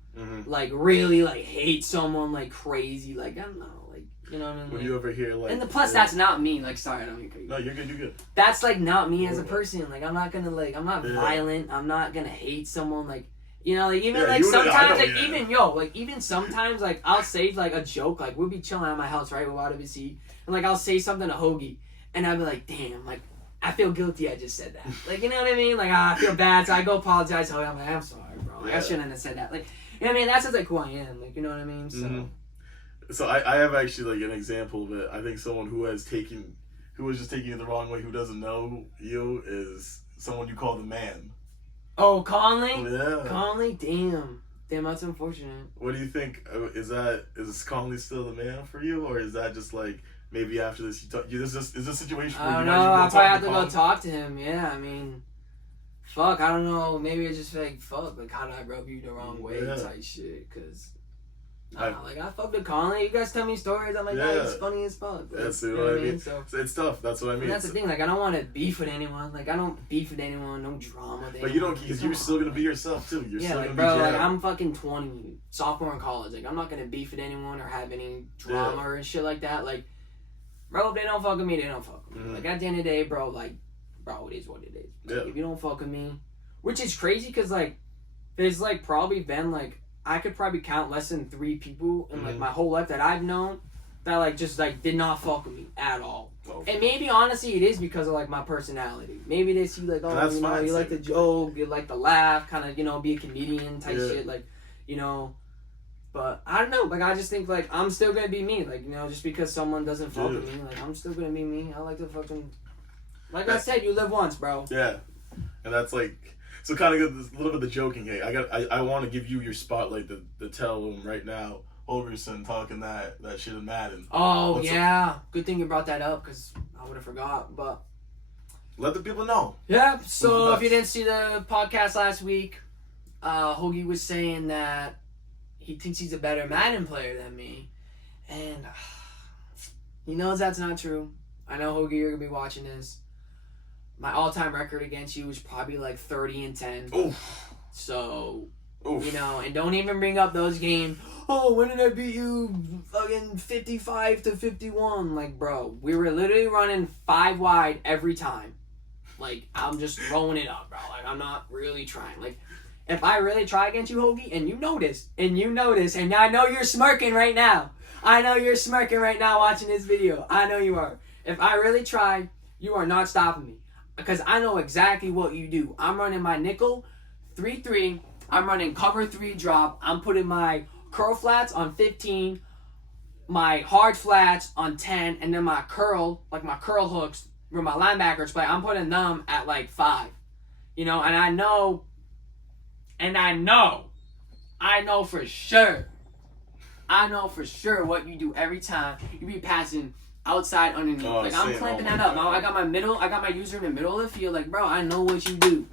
like, really, like, hate someone, like, crazy, like, I don't know, like, you know what I mean? Would Like, you ever hear, like... and plus, that's not me, like, sorry, I don't mean crazy. No, you're good. That's, like, not me as a person, like, I'm not gonna, like, I'm not violent, I'm not gonna hate someone, like, you know, like, even, like, sometimes, like, even sometimes, like, I'll say, like, a joke, like, we'll be chilling at my house, right, with WC, and, like, I'll say something to Hoagie, and I'll be like, damn, like, I feel guilty I just said that. Like, you know what I mean? Like, I feel bad, so I go apologize to Hoagie, I'm like, I'm sorry, bro, like, I shouldn't have said that, like, you know what I mean? That's just, like, who I am, like, you know what I mean? So... So I have actually, like, an example of it. I think someone who was just taking it the wrong way, who doesn't know you, is someone you call the man. Oh, Conley? Yeah. Conley? Damn, that's unfortunate. What do you think? Is Conley still the man for you, or is that just, like, maybe after this is this a situation where I don't you know, might I'll probably have to Conley? go talk to him, yeah, I mean... Fuck, I don't know, maybe it's just like, fuck, like, how did I rub you the wrong way type shit, because... like, I fucked with Conley. You guys tell me stories. I'm like, oh, it's funny as fuck. Like, That's you know what I mean. So, it's tough. That's what I mean. And that's the thing. Like, I don't want to beef with anyone. Like, I don't beef with anyone. No drama with anyone. But you don't, because you're still gonna be yourself too. You're still like, gonna bro, be like, I'm fucking 20, sophomore in college. Like, I'm not gonna beef with anyone or have any drama or shit like that. Like, bro, if they don't fuck with me, they don't fuck with me. Like, at the end of the day, bro, like, bro, it is what it is. Like, if you don't fuck with me, which is crazy, because, like, there's, like, probably been, like, I could probably count less than 3 people in, like, my whole life that I've known that, like, just, like, did not fuck with me at all. And maybe, honestly, it is because of, like, my personality. Maybe they see, like, oh, you know, you like to joke, you like to laugh, kind of, you know, be a comedian type shit, like, you know. But, I don't know, like, I just think, like, I'm still gonna be me. Like, you know, just because someone doesn't fuck with me, like, I'm still gonna be me. I like to fucking... Like I said, you live once, bro. Yeah. And that's, like... So kind of a little bit of the joking. Hey, I want to give you your spotlight to tell them right now. Holgerson talking that shit in Madden. Oh good thing you brought that up, because I would have forgot. But let the people know. Yeah. So if you didn't see the podcast last week, Hoagie was saying that he thinks he's a better Madden player than me, and he knows that's not true. I know, Hoagie, you're gonna be watching this. My all-time record against you was probably like 30-10. Oof. So, Oof. you know, and don't even bring up those games. Oh, when did I beat you? Fucking 55-51. Like, bro, we were literally running 5 wide every time. Like, I'm just throwing it up, bro. Like, I'm not really trying. Like, if I really try against you, Hoagie, and you notice, and I know you're smirking right now. I know you're smirking right now watching this video. I know you are. If I really try, you are not stopping me. Because I know exactly what you do. I'm running my nickel 3-3. I'm running cover 3 drop. I'm putting my curl flats on 15, my hard flats on 10, and then my curl hooks where my linebackers play, I'm putting them at like 5. You know, and I know for sure what you do every time. You be passing outside, underneath. Like, I'm clamping that up. Now I got my user in the middle of the field. Like, bro, I know what you do.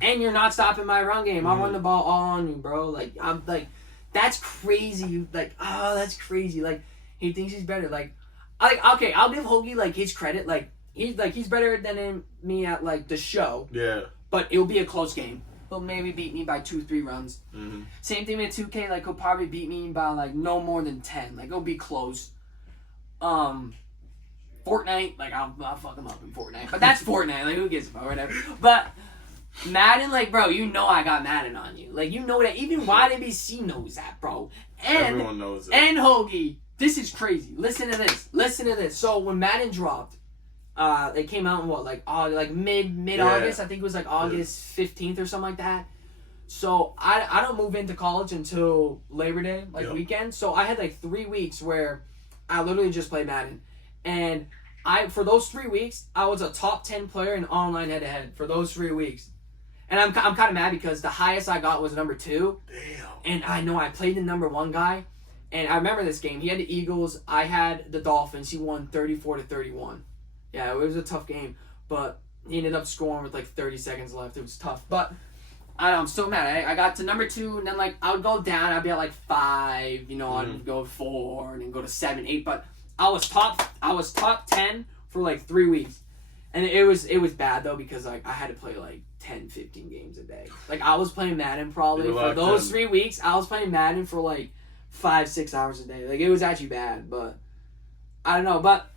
And you're not stopping my run game. I'll run the ball all on you, bro. Like, I'm like, that's crazy. Like, oh, that's crazy. Like, he thinks he's better. Like, okay, I'll give Hoagie, like, his credit. Like, he's better than me at, like, the show. Yeah. But it'll be a close game. He'll maybe beat me by 2-3 runs. Same thing with 2K. Like, he'll probably beat me by, like, no more than 10. Like, it'll be close. Fortnite, like, I'll fuck him up in Fortnite. But that's Fortnite, like, who gives a fuck, whatever. But Madden, like, bro, you know I got Madden on you. Like, you know that. Even YWC knows that, bro. And everyone knows it. And Hoagie, this is crazy. Listen to this. So, when Madden dropped, it came out in what, like mid-August? I think it was, like, August 15th or something like that. So I don't move into college until Labor Day, like weekend. So I had like 3 weeks where I literally just played Madden. And for those 3 weeks, I was a top 10 player in online head-to-head for those 3 weeks. And I'm kind of mad because the highest I got was number 2. Damn. And I know I played the number 1 guy. And I remember this game. He had the Eagles. I had the Dolphins. He won 34-31. Yeah, it was a tough game. But he ended up scoring with like 30 seconds left. It was tough. But I know, I'm so mad. I got to number 2, and then like I would go down. I'd be at like 5. You know, I'd go 4, and then go to 7, 8. But I was top 10 for like 3 weeks, and it was bad though because like I had to play like 10, 15 games a day. Like I was playing Madden probably for those 3 weeks. I was playing Madden for like 5, 6 hours a day. Like it was actually bad, but I don't know. But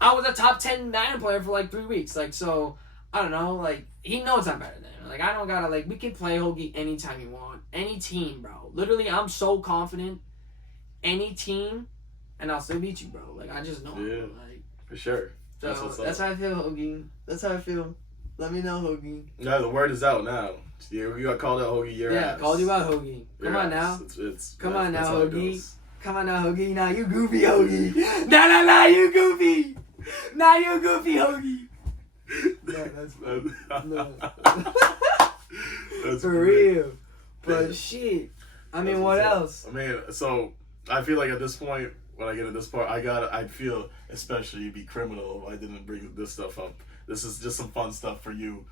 I was a top 10 Madden player for like 3 weeks. Like so, I don't know. Like he knows I'm better than him. Like, I don't gotta, like, we can play Hoagie anytime you want. Any team, bro. Literally, I'm so confident. Any team, and I'll still beat you, bro. Like, I just know. Yeah, like, for sure. So, that's how I feel, Hoagie. That's how I feel. Let me know, Hoagie. Yeah, the word is out now. You got called out, Hoagie, your ass. Yeah, called you out, Hoagie. Come on now. Come on now, Hoagie. Come on now, Hoagie. Nah, you goofy, Hoagie. Nah, you goofy. Nah, you goofy, Hoagie. No, that's fun. No. That's for great. real. But shit. I mean, what else? I mean, so I feel like at this point, when I get to this part, I'd feel especially be criminal if I didn't bring this stuff up. This is just some fun stuff for you.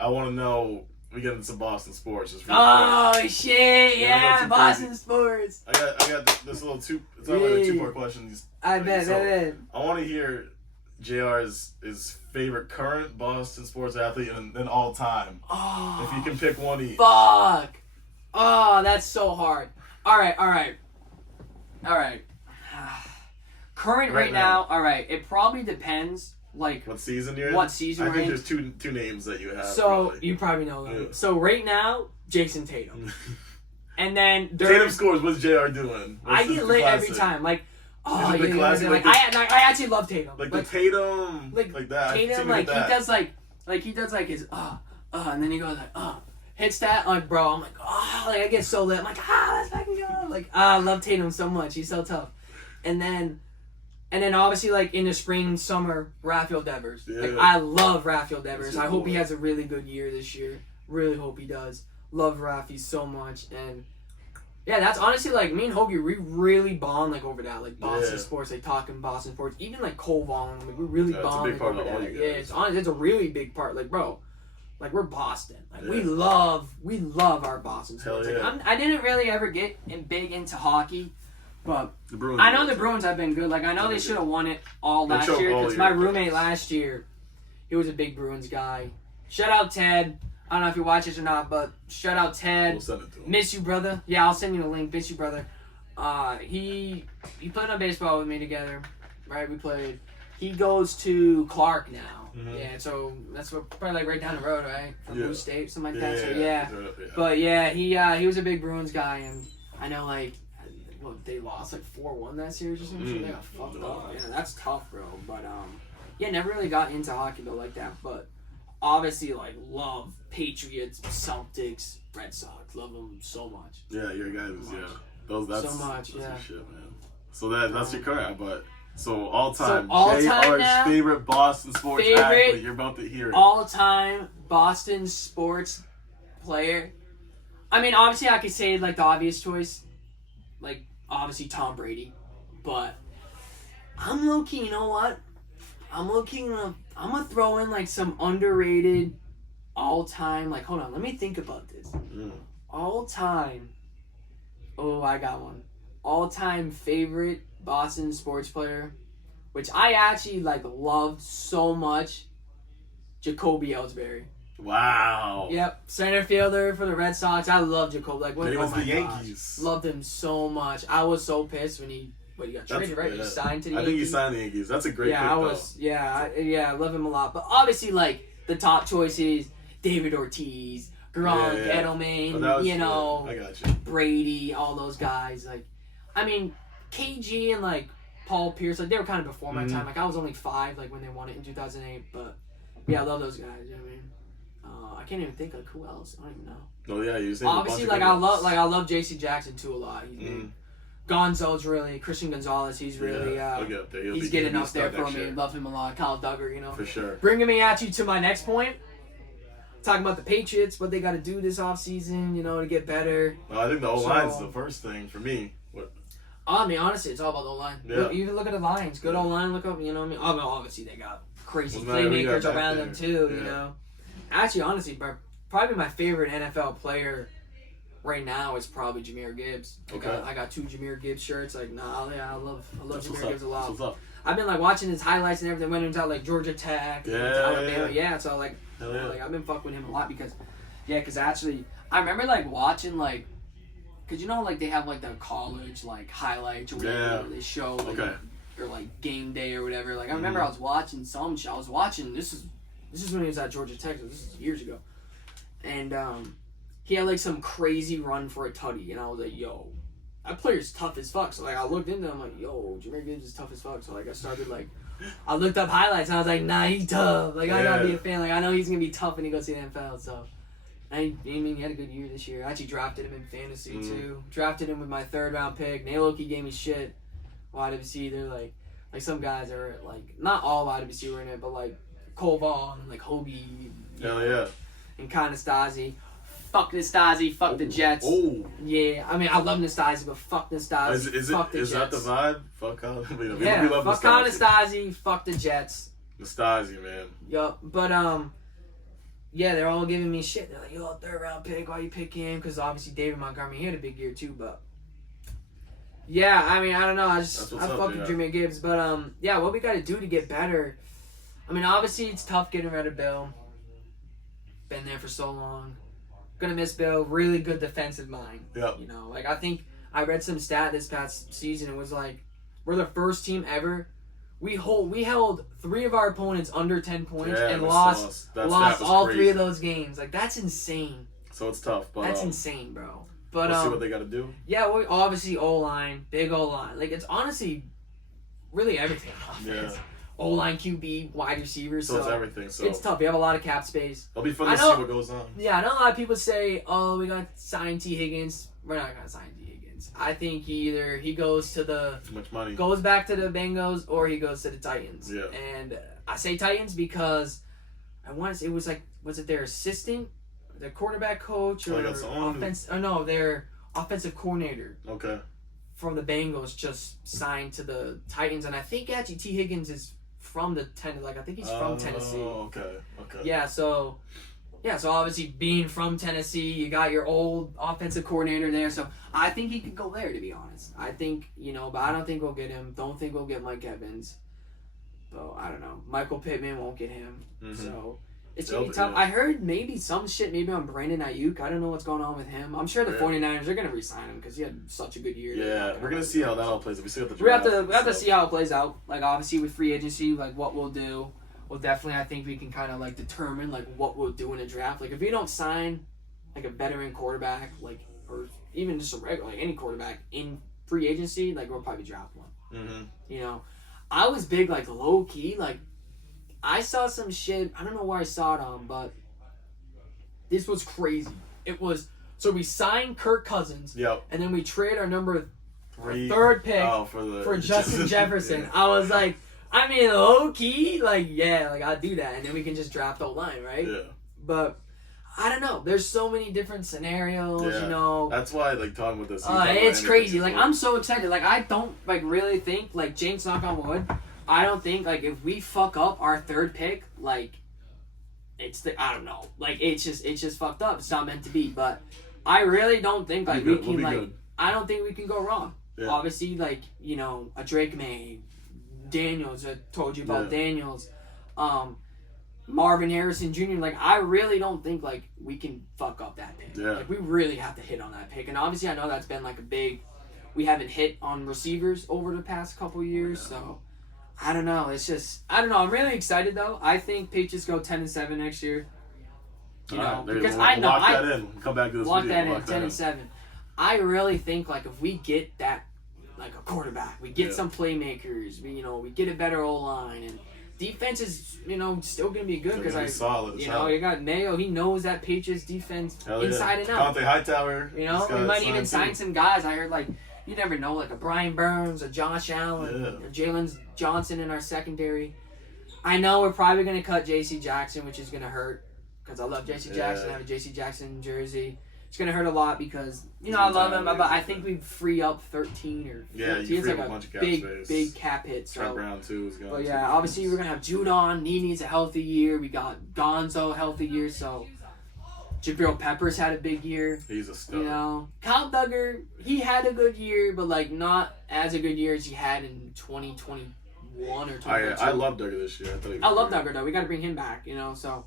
I want to know. We get into some Boston sports. Just real quick. Shit! Yeah, Boston sports. I got this little It's not like a 2-part question. I bet. I want to hear JR's favorite current Boston sports athlete and then all time. Oh, if you can pick one each. Fuck. Oh, that's so hard. All right. Current right now. All right. It probably depends. Like what season you're in? What season? I think there's two names that you have. So you probably know them. Yeah. So right now, Jason Tatum. And then Tatum scores. What's JR doing? I get lit every time. Like. Oh, the classic, like I actually love Tatum. Like the Tatum, like that. Tatum, like he does like his and then he goes like hits that like bro. I'm like like I get so lit. I'm like let's fucking go. Like I love Tatum so much. He's so tough. And then obviously like in the spring, summer, Rafael Devers. Yeah. Like I love Rafael Devers. I hope he has a really good year this year. Really hope he does. Love Rafi so much and. Yeah, that's honestly like me and Hoagie. We really bond like over that, like Boston sports, like talking Boston sports. Even like Cole Vaughn, like we really bond like, over that. Yeah, it's honestly it's a really big part. Like bro, like we're Boston. Like we love our Boston sports. Yeah. Like, I didn't really ever get big into hockey, but I know the Bruins have been good. Like I know they should have won it all last year because my roommate last year, he was a big Bruins guy. Shout out Ted. I don't know if you watch this or not, but shout out Ted. We'll send it to him. Miss you, brother. Yeah, I'll send you the link. Miss you, brother. He played on baseball with me together, right? We played. He goes to Clark now. Mm-hmm. Yeah, so that's probably like right down the road, right? From Blue State, something like that. So yeah. But yeah, he was a big Bruins guy, and I know like they lost like 4-1 that series or something. They got fucked up. Yeah, that's tough, bro. But yeah, never really got into hockey though like that, but. Obviously, like, love Patriots, Celtics, Red Sox. Love them so much. Yeah, your guys, that's so much, that's shit, man. So that's your current, but so all time JR's favorite Boston sports athlete. You're about to hear it. All time Boston sports player. I mean, obviously, I could say like the obvious choice, like obviously Tom Brady, but I'm low key. You know what? I'm gonna throw in like some underrated all-time, like hold on, let me think about this. All-time. Oh, I got one. All-time favorite Boston sports player, which I actually like loved so much. Jacoby Ellsbury. Wow. Yep, center fielder for the Red Sox. I love Jacoby. Like what? He was the Yankees. Loved him so much. I was so pissed when he. But you got traded, right? You signed to the Yankees. I think he signed the Yankees. That's a great pick, I love him a lot. But obviously, like, the top choices, David Ortiz, Gronk, Edelman, I got you. Brady, all those guys. Like, I mean, KG and, like, Paul Pierce, like, they were kind of before my time. Like, I was only 5, like, when they won it in 2008. But, yeah, I love those guys, you know what I mean? I can't even think like who else. I don't even know. Oh yeah, you saying Obviously, like I love J.C. Jackson too a lot. He's big. Gonzo's really Christian Gonzalez. He's really he's getting up there for me. Love him a lot. Kyle Duggar, you know. For sure. Bringing me at you to my next point. Talking about the Patriots, what they got to do this offseason, you know, to get better. Well, I think the O-line's the first thing for me. I mean, honestly, it's all about the O-line. Yeah. Even look at the Lions. Good O-line, look up, you know what I mean? Oh, obviously, they got crazy playmakers around them, too, you know? Actually, honestly, probably my favorite NFL player right now is probably Jahmyr Gibbs. I got 2 Jahmyr Gibbs shirts. Like, I love Jahmyr Gibbs a lot. What's up? I've been, like, watching his highlights and everything when he was out, like, Georgia Tech. Alabama. Yeah, so, like, I've been fucking with him a lot because actually, I remember, like, watching, like, because, you know, like, they have, like, the college, like, highlights or whatever they show, like, or, like, game day or whatever. Like, I remember I was watching this is when he was at Georgia Tech, so this is years ago. And, he had, like, some crazy run for a tutty, and I was like, yo, that player's tough as fuck. So, like, I looked into him, like, yo, Jahmyr Gibbs is tough as fuck. So, like, I started, like, I looked up highlights, and I was like, nah, he's tough. Like, I gotta be a fan. Like, I know he's gonna be tough when he goes to the NFL, so. I mean, he had a good year this year. I actually drafted him in fantasy, too. Drafted him with my 3rd-round pick. Nailowski gave me shit. Wide receiver, like some guys are, like, not all wide receiver in it, but, like, Cole Vaughn and, like, Hobie. Hell yeah. And kind of Nastasi. Fuck Nastasi, fuck the Jets. Oh. Yeah, I mean, I love Nastasi, but fuck Nastasi, fuck the Jets. Is that the vibe? Fuck how we love fuck Nastasi, fuck the Jets. Nastasi, man. Yup, but, yeah, they're all giving me shit. They're like, yo, 3rd-round pick, why you pick him? Because obviously David Montgomery, he had a big year too, but... Yeah, I mean, I don't know. I fuck with Jahmyr Gibbs. But, yeah, what we got to do to get better... I mean, obviously, it's tough getting rid of Bill. Been there for so long. Gonna miss Bill. Really good defensive mind. Yep. You know, like, I think I read some stat this past season. It was like, we're the first team ever... We held 3 of our opponents under 10 points and lost all 3 of those games. Like, that's insane. So it's tough, but that's insane, bro. But we'll see what they got to do. Yeah, well, obviously O-line, big O-line. Like, it's honestly really everything on offense. Yeah. O-line, QB, wide receivers. So it's everything. So it's tough. We have a lot of cap space. It'll be fun to see what goes on. Yeah, I know a lot of people say, "Oh, we got to sign T. Higgins." We're not gonna sign T. Higgins. I think he goes to too much money. Goes back to the Bengals, or he goes to the Titans. Yeah. And I say Titans because I want to say it was like, was it their assistant, their quarterback coach, or their offensive coordinator. Okay. From the Bengals just signed to the Titans, and I think actually T. Higgins is from the I think he's from Tennessee. Oh, okay. Yeah, so obviously being from Tennessee, you got your old offensive coordinator there, so I think he could go there, to be honest. I think, but I don't think we'll get him. Don't think we'll get Mike Evans. So, I don't know. Michael Pittman won't get him. Mm-hmm. So, it's going to be tough. Yeah. I heard maybe on Brandon Ayuk. I don't know what's going on with him. I'm sure the 49ers are going to re-sign him because he had such a good year. Yeah, we're going to see how that all plays out. We have to see how it plays out. Like, obviously, with free agency, like, what we'll do. Well, definitely, I think we can kind of, like, determine, like, what we'll do in a draft. Like, if we don't sign, like, a veteran quarterback, like, or even just a regular, like, any quarterback in free agency, like, we'll probably draft one. Mm-hmm. I was big, like, low-key, like, I saw some shit, I don't know where I saw it on, but this was crazy. It was, so we signed Kirk Cousins, and then we trade our number 3rd pick for Justin Jefferson. Yeah. I was like, I mean, low-key, like, yeah, like, I'll do that, and then we can just draft O-line, right? Yeah. But I don't know. There's so many different scenarios, That's why, like, talking with this. It's crazy. Like, I'm so excited. Like, I don't, like, really think, like, James, knock on wood, I don't think, like, if we fuck up our 3rd pick, like, I don't know. Like, it's just fucked up. It's not meant to be. But I really don't think, like, we can, like, I don't think we can go wrong. Yeah. Obviously, like, a Drake May, Daniels, I told you about Daniels, Marvin Harrison Jr., like, I really don't think, like, we can fuck up that pick. Yeah. Like, we really have to hit on that pick. And obviously, I know that's been, like, we haven't hit on receivers over the past couple years, so I don't know. It's just, I don't know. I'm really excited, though. I think Patriots go 10-7 next year. Because I know. Lock that in. Come back to this video. Lock that in, 10-7. I really think, like, if we get that, like, a quarterback, we get some playmakers, we get a better O-line, and defense is, still going to be good They're because gonna be solid. you got Mayo. He knows that Patriots defense Hell inside and out. Conte Hightower. We might even sign some guys. I heard, like, you never know, like a Brian Burns, a Josh Allen, a Jalen Johnson in our secondary. I know we're probably going to cut J.C. Jackson, which is going to hurt because I love J.C. Jackson. I have a J.C. Jackson jersey. It's going to hurt a lot because, I love him, but I think we free up 13 or 15. Yeah, you free up a bunch of cap space. Big cap hit. So. Trent Brown, too, is going But yeah, obviously we're going to have Judon. He needs a healthy year. We got Gonzo, healthy year. So Jabril Peppers had a big year. He's a stud. Kyle Duggar, he had a good year, but like not as a good year as he had in 2021 or 2022. I love Duggar this year. I love Duggar though. We got to bring him back, So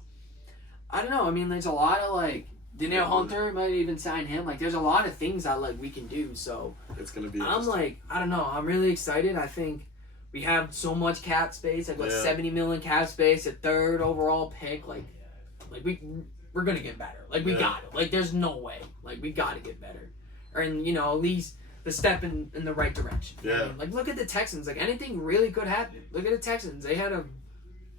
I don't know. I mean, there's a lot of like Danielle Hunter might even sign him. Like, there's a lot of things that like we can do. So it's gonna be. I'm like, I don't know. I'm really excited. I think we have so much cap space. I got $70 million cap space, a third overall pick. Like we're gonna get better. Like we got it. Like there's no way. Like we gotta get better. And at least the step in the right direction. Yeah. I mean, like look at the Texans. Like anything really could happen. Look at the Texans. They had a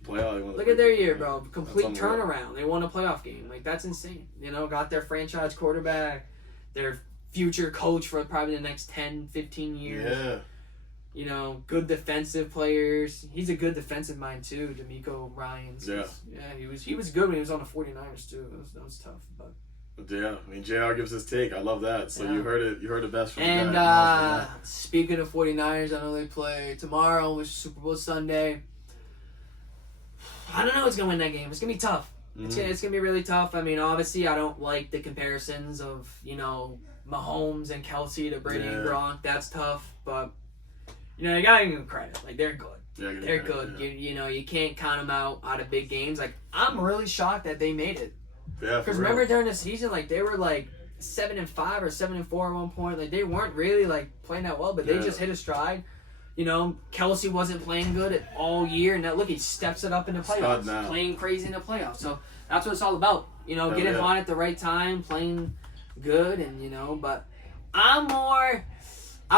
playoff. Look at their year, bro. Complete turnaround. They won a playoff game. Like that's insane. Got their franchise quarterback, their future coach for probably the next 10, 15 years. Yeah. Good defensive players. He's a good defensive mind too, D'Amico Ryans. Yeah. Yeah, he was good when he was on the 49ers too. That was tough, but yeah, I mean JR gives his take. I love that. So you heard it best from the guy. Speaking of 49ers, I know they play tomorrow, which is Super Bowl Sunday. I don't know who's gonna win that game. It's gonna be tough. It's gonna be really tough. I mean, obviously, I don't like the comparisons of Mahomes and Kelsey to Brady and Gronk. That's tough, but you gotta give them credit. Like they're good. Yeah, they're good. Yeah. You can't count them out of big games. Like I'm really shocked that they made it. Yeah. Because remember during the season, like they were like 7-5 or 7-4 at one point. Like they weren't really like playing that well, but they just hit a stride. Kelsey wasn't playing good all year, and now look, he steps it up in the playoffs, playing crazy in the playoffs. So that's what it's all about. Getting hot at the right time, playing good, and but I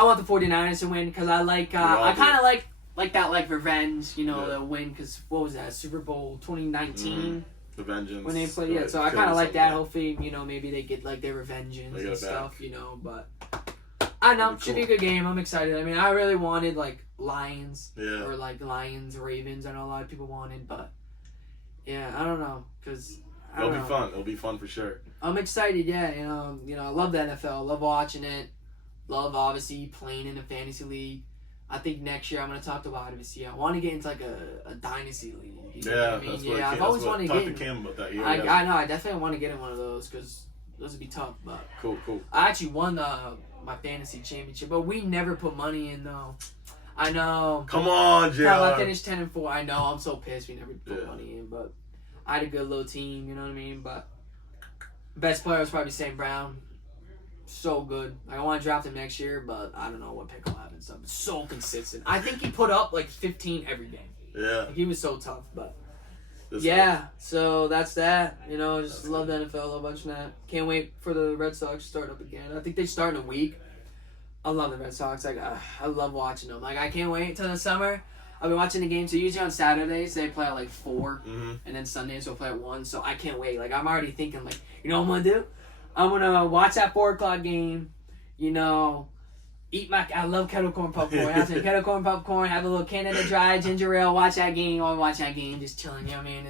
want the 49ers to win because I like I kind of like that like revenge, the win because what was that, Super Bowl 2019? The vengeance. When they played, so I kind of like that. Hopefully, maybe they get like their revengeance and stuff, but I know, should be a good game. I'm excited. I mean, I really wanted like Lions or like Lions, Ravens. I know a lot of people wanted, but yeah, I don't know because it'll be fun. It'll be fun for sure. I'm excited. Yeah, I love the NFL. I love watching it. Love obviously playing in a fantasy league. I think next year I'm gonna talk to obviously. I want to get into like a dynasty league. I've always wanted to get. Talk to Cam about that. I know. I definitely want to get in one of those because those would be tough. But cool. I actually won my fantasy championship, but we never put money in though. I know. Come on, JR. I finished 10-4. I know. I'm so pissed we never put money in, but I had a good little team. You know what I mean? But best player was probably St. Brown. So good. Like, I want to draft him next year, but I don't know what pick I'll have and stuff. So consistent. I think he put up like 15 every game. Yeah. Like, he was so tough, but. This So that's that. Just love the NFL, love watching that. Can't wait for the Red Sox to start up again. I think they start in a week. I love the Red Sox. Like I love watching them. Like I can't wait till the summer. I've been watching the game. So usually on Saturdays they play at like 4, and then Sundays they'll play at 1. So I can't wait. Like I'm already thinking like, what I'm gonna do? I'm gonna watch that 4 o'clock game. Eat I love kettle corn popcorn. Have some kettle corn popcorn. Have a little Canada Dry ginger ale. Watch that game. Just chilling. You know what I mean?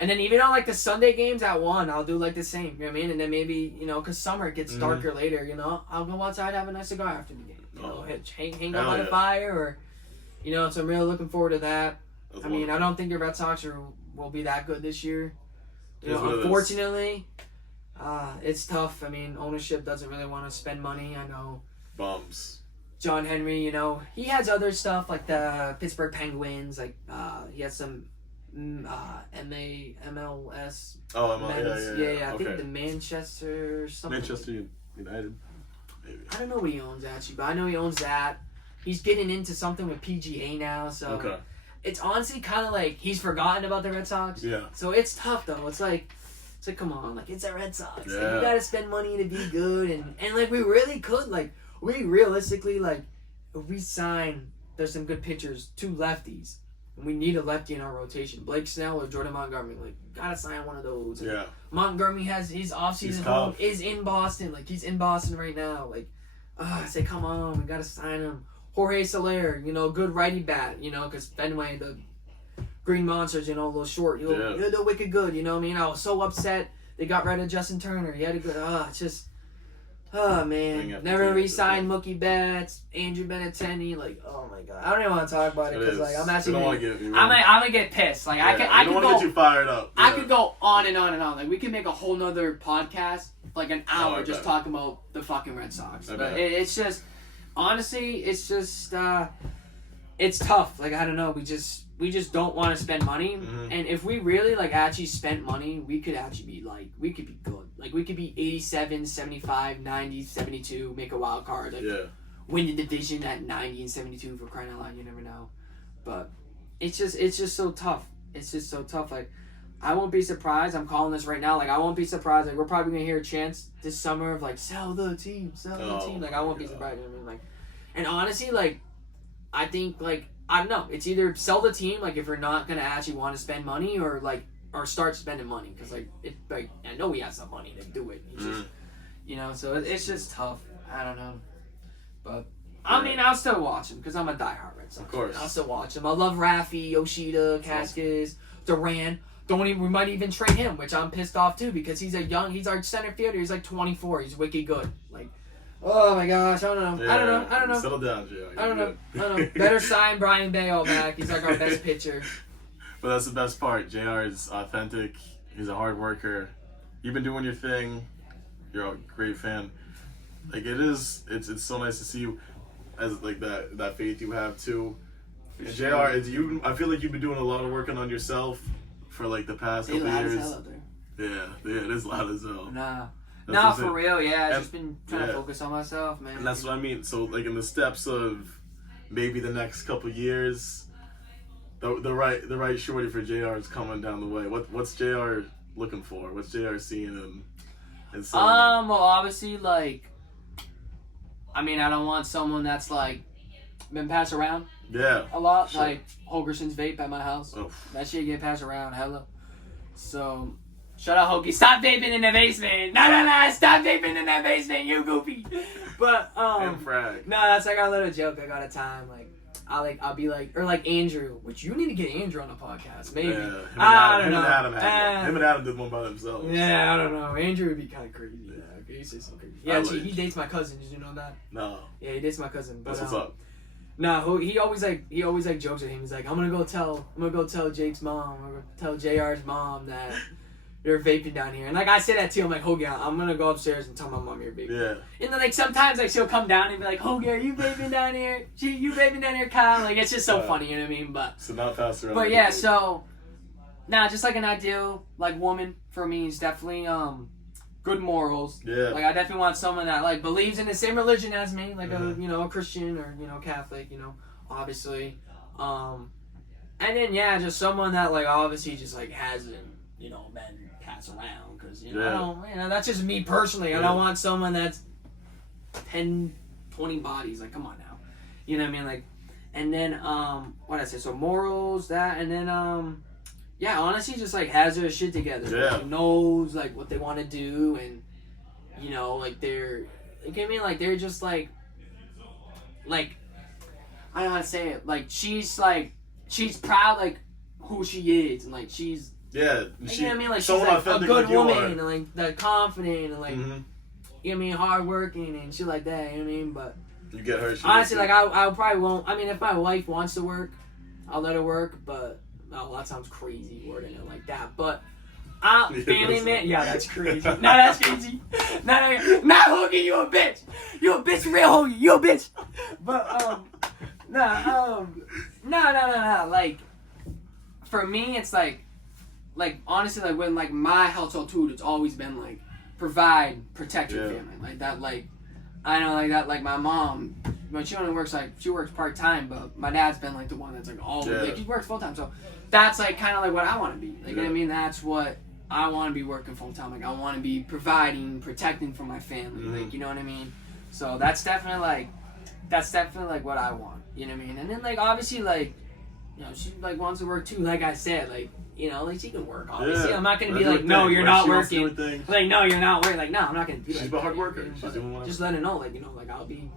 And then even on like the Sunday games at 1, I'll do like the same. You know what I mean? And then maybe because summer gets darker later. I'll go outside, have a nice cigar after the game. Hang out by the fire, or So I'm really looking forward to that. I mean, I don't think the Red Sox will be that good this year. Unfortunately, it's tough. I mean, ownership doesn't really want to spend money. I know. Bums. John Henry, he has other stuff like the Pittsburgh Penguins. Like he has some MLS. Oh, MLS. Yeah. I think the Manchester something. Manchester United. Maybe. I don't know what he owns actually, but I know he owns that. He's getting into something with PGA now, so it's honestly kind of like he's forgotten about the Red Sox. Yeah. So it's tough though. It's like come on, like it's the Red Sox. Yeah. Like, you gotta spend money to be good, and like we really could like. We realistically, like, if we sign, there's some good pitchers, 2 lefties. and we need a lefty in our rotation. Blake Snell or Jordan Montgomery, like, gotta sign one of those. Yeah. Montgomery has his offseason home is in Boston. Like, he's in Boston right now. Like, I say, come on, we gotta sign him. Jorge Soler, good righty bat, because Fenway, the Green Monsters, those short, they're wicked good, you know what I mean? I was so upset they got rid of Justin Turner. He had a good, it's just, man. Never re-signed Mookie Betts, Andrew Benintendi, like, oh my God. I don't even want to talk about it because, like, I'm actually I'm gonna get pissed. Like, I don't want to get you fired up. I could go on and on and on. Like, we could make a whole nother podcast, like an hour, just talking about the fucking Red Sox. But it's just, honestly, it's just, it's tough. Like, I don't know. We just don't want to spend money. Mm-hmm. And if we really, like, actually spent money, we could actually be, like, we could be good. Like, we could be 87, 75, 90, 72, make a wild card. Like, win the division at 90 and 72 for crying out loud. You never know. But it's just so tough. It's just so tough. Like, I won't be surprised. I'm calling this right now. Like, I won't be surprised. Like, we're probably going to hear a chance this summer of, like, sell the team. Like, I won't be surprised. You know what I mean? Like, and honestly, like, I think, like, I don't know. It's either sell the team, like, if we're not going to actually want to spend money, or start spending money. Because, like, I know we have some money to do it. It's just, so it's just tough. I don't know. But, I mean, I'll still watch him because I'm a diehard Red Sox. Of course. I'll still watch him. I love Rafi, Yoshida, Casquez, Duran. We might even trade him, which I'm pissed off too because he's our center fielder. He's like 24. He's wicked good. Like, oh my gosh, I don't know. Yeah, I don't know. Settle down, Joe. I don't know. Better sign Brian Bale back. He's like our best pitcher. But that's the best part. JR is authentic. He's a hard worker. You've been doing your thing. You're a great fan. Like, it's so nice to see you as, like, that faith you have too. And JR, I feel like you've been doing a lot of working on yourself for, like, the past couple years. As hell out there. Yeah, it is loud as hell. Nah, for real, yeah. I've just been trying to focus on myself, man. And that's what I mean. So, like, in the steps of maybe the next couple years, the right shorty for JR is coming down the way. What's JR looking for? What's JR seeing in someone? Well, obviously, like, I mean, I don't want someone that's, like, been passed around. Yeah. A lot. Sure. Like, Holgerson's vape at my house. Oh. That shit get passed around, hella. So, shut up, Hokie. Stop vaping in the basement. Nah. Stop vaping in that basement, you goofy. But, frag. No, that's like our little joke. I got a time. Like, I'll be like, or like Andrew, which you need to get Andrew on the podcast, maybe. Yeah, I don't know. Him and Adam did one by themselves. Yeah, I don't know. Andrew would be kind of crazy. Yeah, okay, he says something crazy. Yeah, he dates my cousin. Did you know that? No. Yeah, he dates my cousin. But, that's what's up. No, he always jokes at him. He's like, I'm gonna go tell Jake's mom, I'm gonna tell JR's mom that you're vaping down here. And like I say that too, I'm like, Hoagie, I'm gonna go upstairs and tell my mom you're vaping. Yeah. And then like sometimes like she'll come down and be like, Hoagie, are you vaping down here? You vaping down here, Kyle? Like it's just so funny, you know what I mean? But so not fast around. But yeah, so just like an ideal like woman for me is definitely good morals. Yeah. Like I definitely want someone that like believes in the same religion as me, like a Christian or Catholic, obviously. And then just someone that like obviously just like hasn't been passed around because I don't that's just me personally. I don't want someone that's 10, 20 bodies. Like come on now, you know what I mean? Like, and then what did I say? So morals that, and then honestly, just like has their shit together. Yeah. Like, knows like what they want to do, and like they're, like they're just like I don't know how to say it. Like she's proud like who she is, and like she's you know what I mean? Like she's like a good like woman, and like confident, and like mm-hmm. you know what I mean, hardworking and shit like that. You know what I mean? But you get her. Honestly, like I probably won't. I mean, if my wife wants to work, I'll let her work, but. Oh, that sounds crazy wording it like that, but family man, that's crazy. That's crazy. Not Hoagie, you a bitch. You a bitch, real Hoagie. You a bitch. But no. Like for me, it's like honestly, like when like my household too, it's always been like provide, protect your family, like that. Like I know like that. Like my mom. But she only works she works part time, but my dad's been like the one that's like always like he works full time. So that's like kind of like what I want to be. Like you know what I mean, that's what I want to be working full time. Like I want to be providing, protecting for my family. Mm-hmm. Like you know what I mean. So that's definitely like what I want. You know what I mean. And then like obviously like you know, she like wants to work too. Like I said, like, you know, like she can work. Obviously, Yeah. I'm not gonna be Let her like, do no, her you're thing. not She wants to do working. her thing. Like, no, you're not working. Like, no, I'm not gonna do that. She's a hard worker. She's doing whatever. Just let her know, like, you know, like I'll be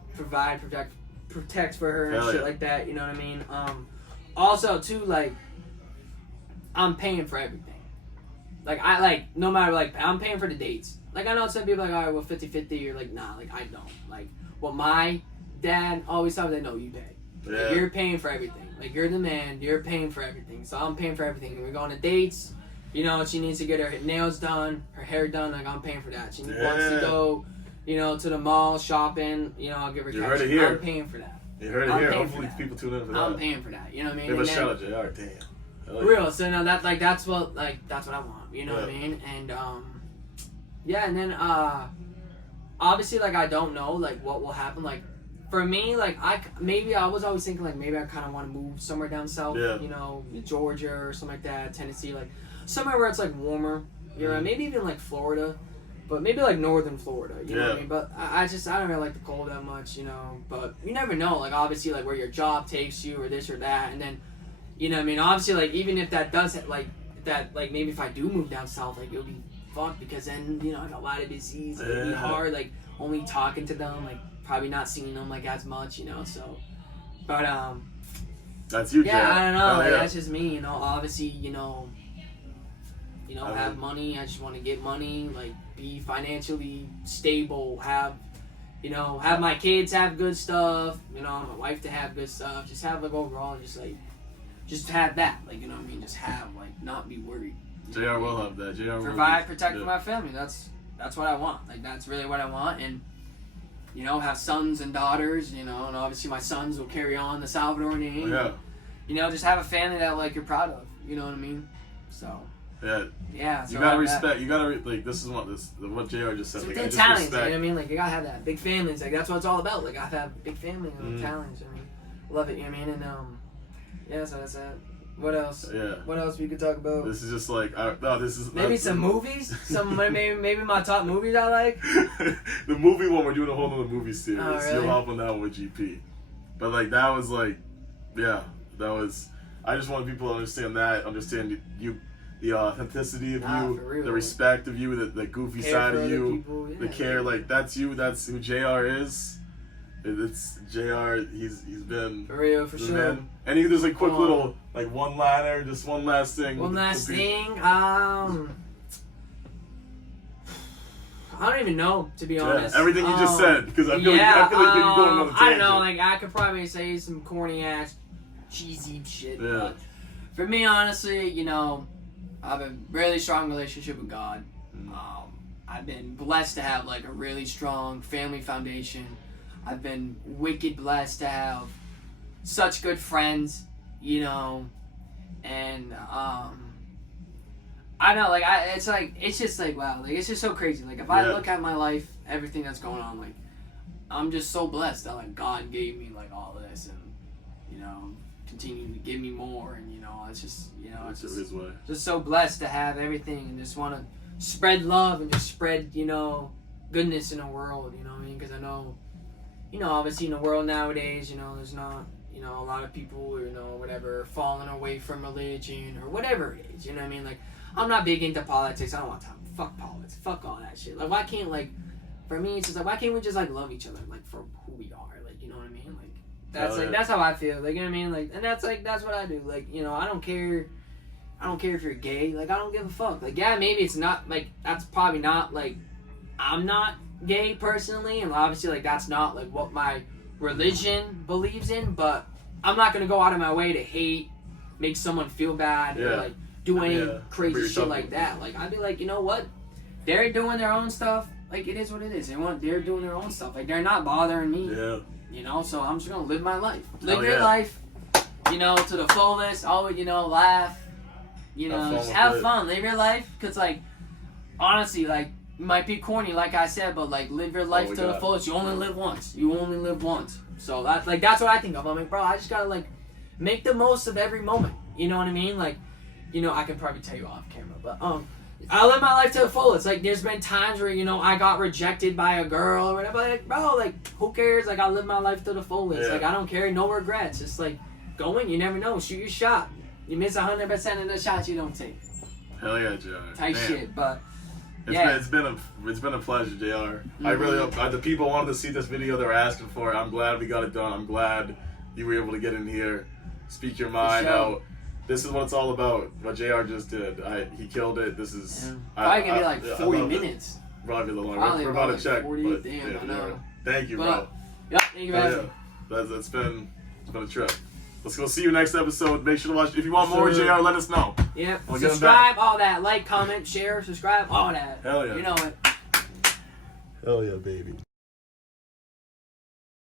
protect for her and Hell shit yeah. like that. You know what I mean? Also too, like, I'm paying for everything. Like I like no matter like I'm paying for the dates. Like I know some people are like, all right, well 50-50. You're like, nah, like I don't. Like what my dad always told me, like, no, you pay. Yeah. Like, you're paying for everything. Like you're the man. You're paying for everything. So I'm paying for everything. And we're going to dates. You know, she needs to get her nails done, her hair done. Like I'm paying for that. She wants to go, you know, to the mall shopping. You know, I'll give her You cash. heard it here. I'm paying for that. You heard it I'm here. paying Hopefully for that. people tune in for that. I'm paying for that. You know what I mean? Give a And then- shout out, JR. Damn. Hell yeah. Real. So now that like that's what I want. You know what I Yeah. mean? And yeah. And then obviously like I don't know like what will happen. Like for me, like I was always thinking like maybe I kind of want to move somewhere down south. Yeah. You know, Georgia or something like that, Tennessee, like somewhere where it's like warmer. You know, maybe even like Florida. But maybe like northern Florida, you know what I Yeah. mean? But I don't really like the cold that much, you know. But you never know, like obviously like where your job takes you or this or that, and then, you know what I mean? Obviously like even if that does like maybe if I do move down south, like it'll be fucked because then you know I got a lot of disease, like, it'll be Yeah. hard, like only talking to them, like probably not seeing them like as much, you know. So, but That's you, yeah, JR. I don't know, Hell like yeah. that's just me, you know. Obviously, you know, I have mean- money. I just want to get money, like be financially stable, have my kids have good stuff, you know, my wife to have good stuff, just have like overall, just have that, like, you know what I mean, just have, like, not be worried. JR will have that. JR will Provide, protect yeah. for my family. That's what I want. Like, that's really what I want. And, you know, have sons and daughters, you know, and obviously my sons will carry on the Salvadore name. Yeah. You know, just have a family that, like, you're proud of. You know what I mean? So, Yeah. yeah. So You gotta have respect. that. You gotta like. This is what JR just said. It's Like, the I just Italians, you know respect. what I mean? Like, you gotta have that. Big families, like, that's what it's all about. Like, I have a big family, Italians, I mean. Love it, you know what I mean? And, yeah, so that's it. What else? Yeah. What else we could talk about? This is just like. This is Maybe some movies? Maybe my top movies I like? The movie one, we're doing a whole other movie series. Oh, really? You'll hop on that one with GP. But like that was like, yeah, that was. I just want people to understand you, the authenticity of Nah, you, for real. the respect of you, the goofy Care side for of other you, people, yeah. the care. Like that's you. That's who JR is. It's JR. He's been For real, for the sure. man. And he there's like quick Come on. little like one liner, just one last thing. One last to be- thing, I don't even know, to be honest. everything you just said, because I feel like you could go on another I don't know, tangent. like I could probably say some corny ass, cheesy shit. Yeah. But for me, honestly, you know, I have a really strong relationship with God. I've been blessed to have like a really strong family foundation. I've been wicked blessed to have such good friends, you know, and I know, like it's just like wow, like it's just so crazy. Like if I Yeah. look at my life, everything that's going on, like I'm just so blessed that like God gave me like all this, and you know, continue to give me more, and you know, it's just it's It's just, his way. just so blessed to have everything, and just want to spread love and just spread goodness in the world. You know what I mean? Because I know, obviously in the world nowadays, there's not. A lot of people, whatever, falling away from religion or whatever it is. You know what I mean? Like, I'm not big into politics. I don't want to talk. Fuck politics. Fuck all that shit. Like, why can't, like, for me, it's just like, why can't we just, like, love each other, like, for who we are? Like, you know what I mean? Like, that's, like, that's how I feel. Like, you know what I mean? Like, and that's, like, that's what I do. Like, I don't care. I don't care if you're gay. Like, I don't give a fuck. Like, yeah, maybe it's not, like, that's probably not, like, I'm not gay personally. And obviously, like, that's not, like, what my religion believes in, but I'm not gonna go out of my way to hate, make someone feel bad, or like do any crazy shit like that. Like I'd be like, you know what? They're doing their own stuff. Like it is what it is. They're doing their own stuff. Like they're not bothering me. Yeah. So I'm just gonna live my life. Live Oh, your yeah. life. To the fullest. Always, laugh. Just have fun. Live your life. Cause like, honestly, like. Might be corny, like I said, but like live your life to the fullest. You only live once. You only live once. So that's what I think of. I'm like, bro, I just gotta like make the most of every moment. You know what I mean? Like, I can probably tell you off camera, but I live my life to the fullest. Like, there's been times where I got rejected by a girl or whatever. Like, bro, like who cares? Like, I live my life to the fullest. Yeah. Like, I don't care. No regrets. It's like going. You never know. Shoot your shot. You miss 100% of the shots you don't take. Hell yeah, JR. Type shit, but it's been a pleasure, JR. Mm-hmm. I really hope the people wanted to see this video. They were asking for it. I'm glad we got it done. I'm glad you were able to get in here, speak your mind out. This is what it's all about. What JR just did. He killed it. This is probably gonna be like 40 minutes. Probably a little longer. We're about to check. 40, but, damn, I know. Thank you, bro. Yep, thank you, man. It's been a trip. Let's go see you next episode. Make sure to watch. If you want more JR, let us know. Yep. We'll subscribe, all that. Like, comment, share, subscribe, all that. Hell yeah. You know it. Hell yeah, baby.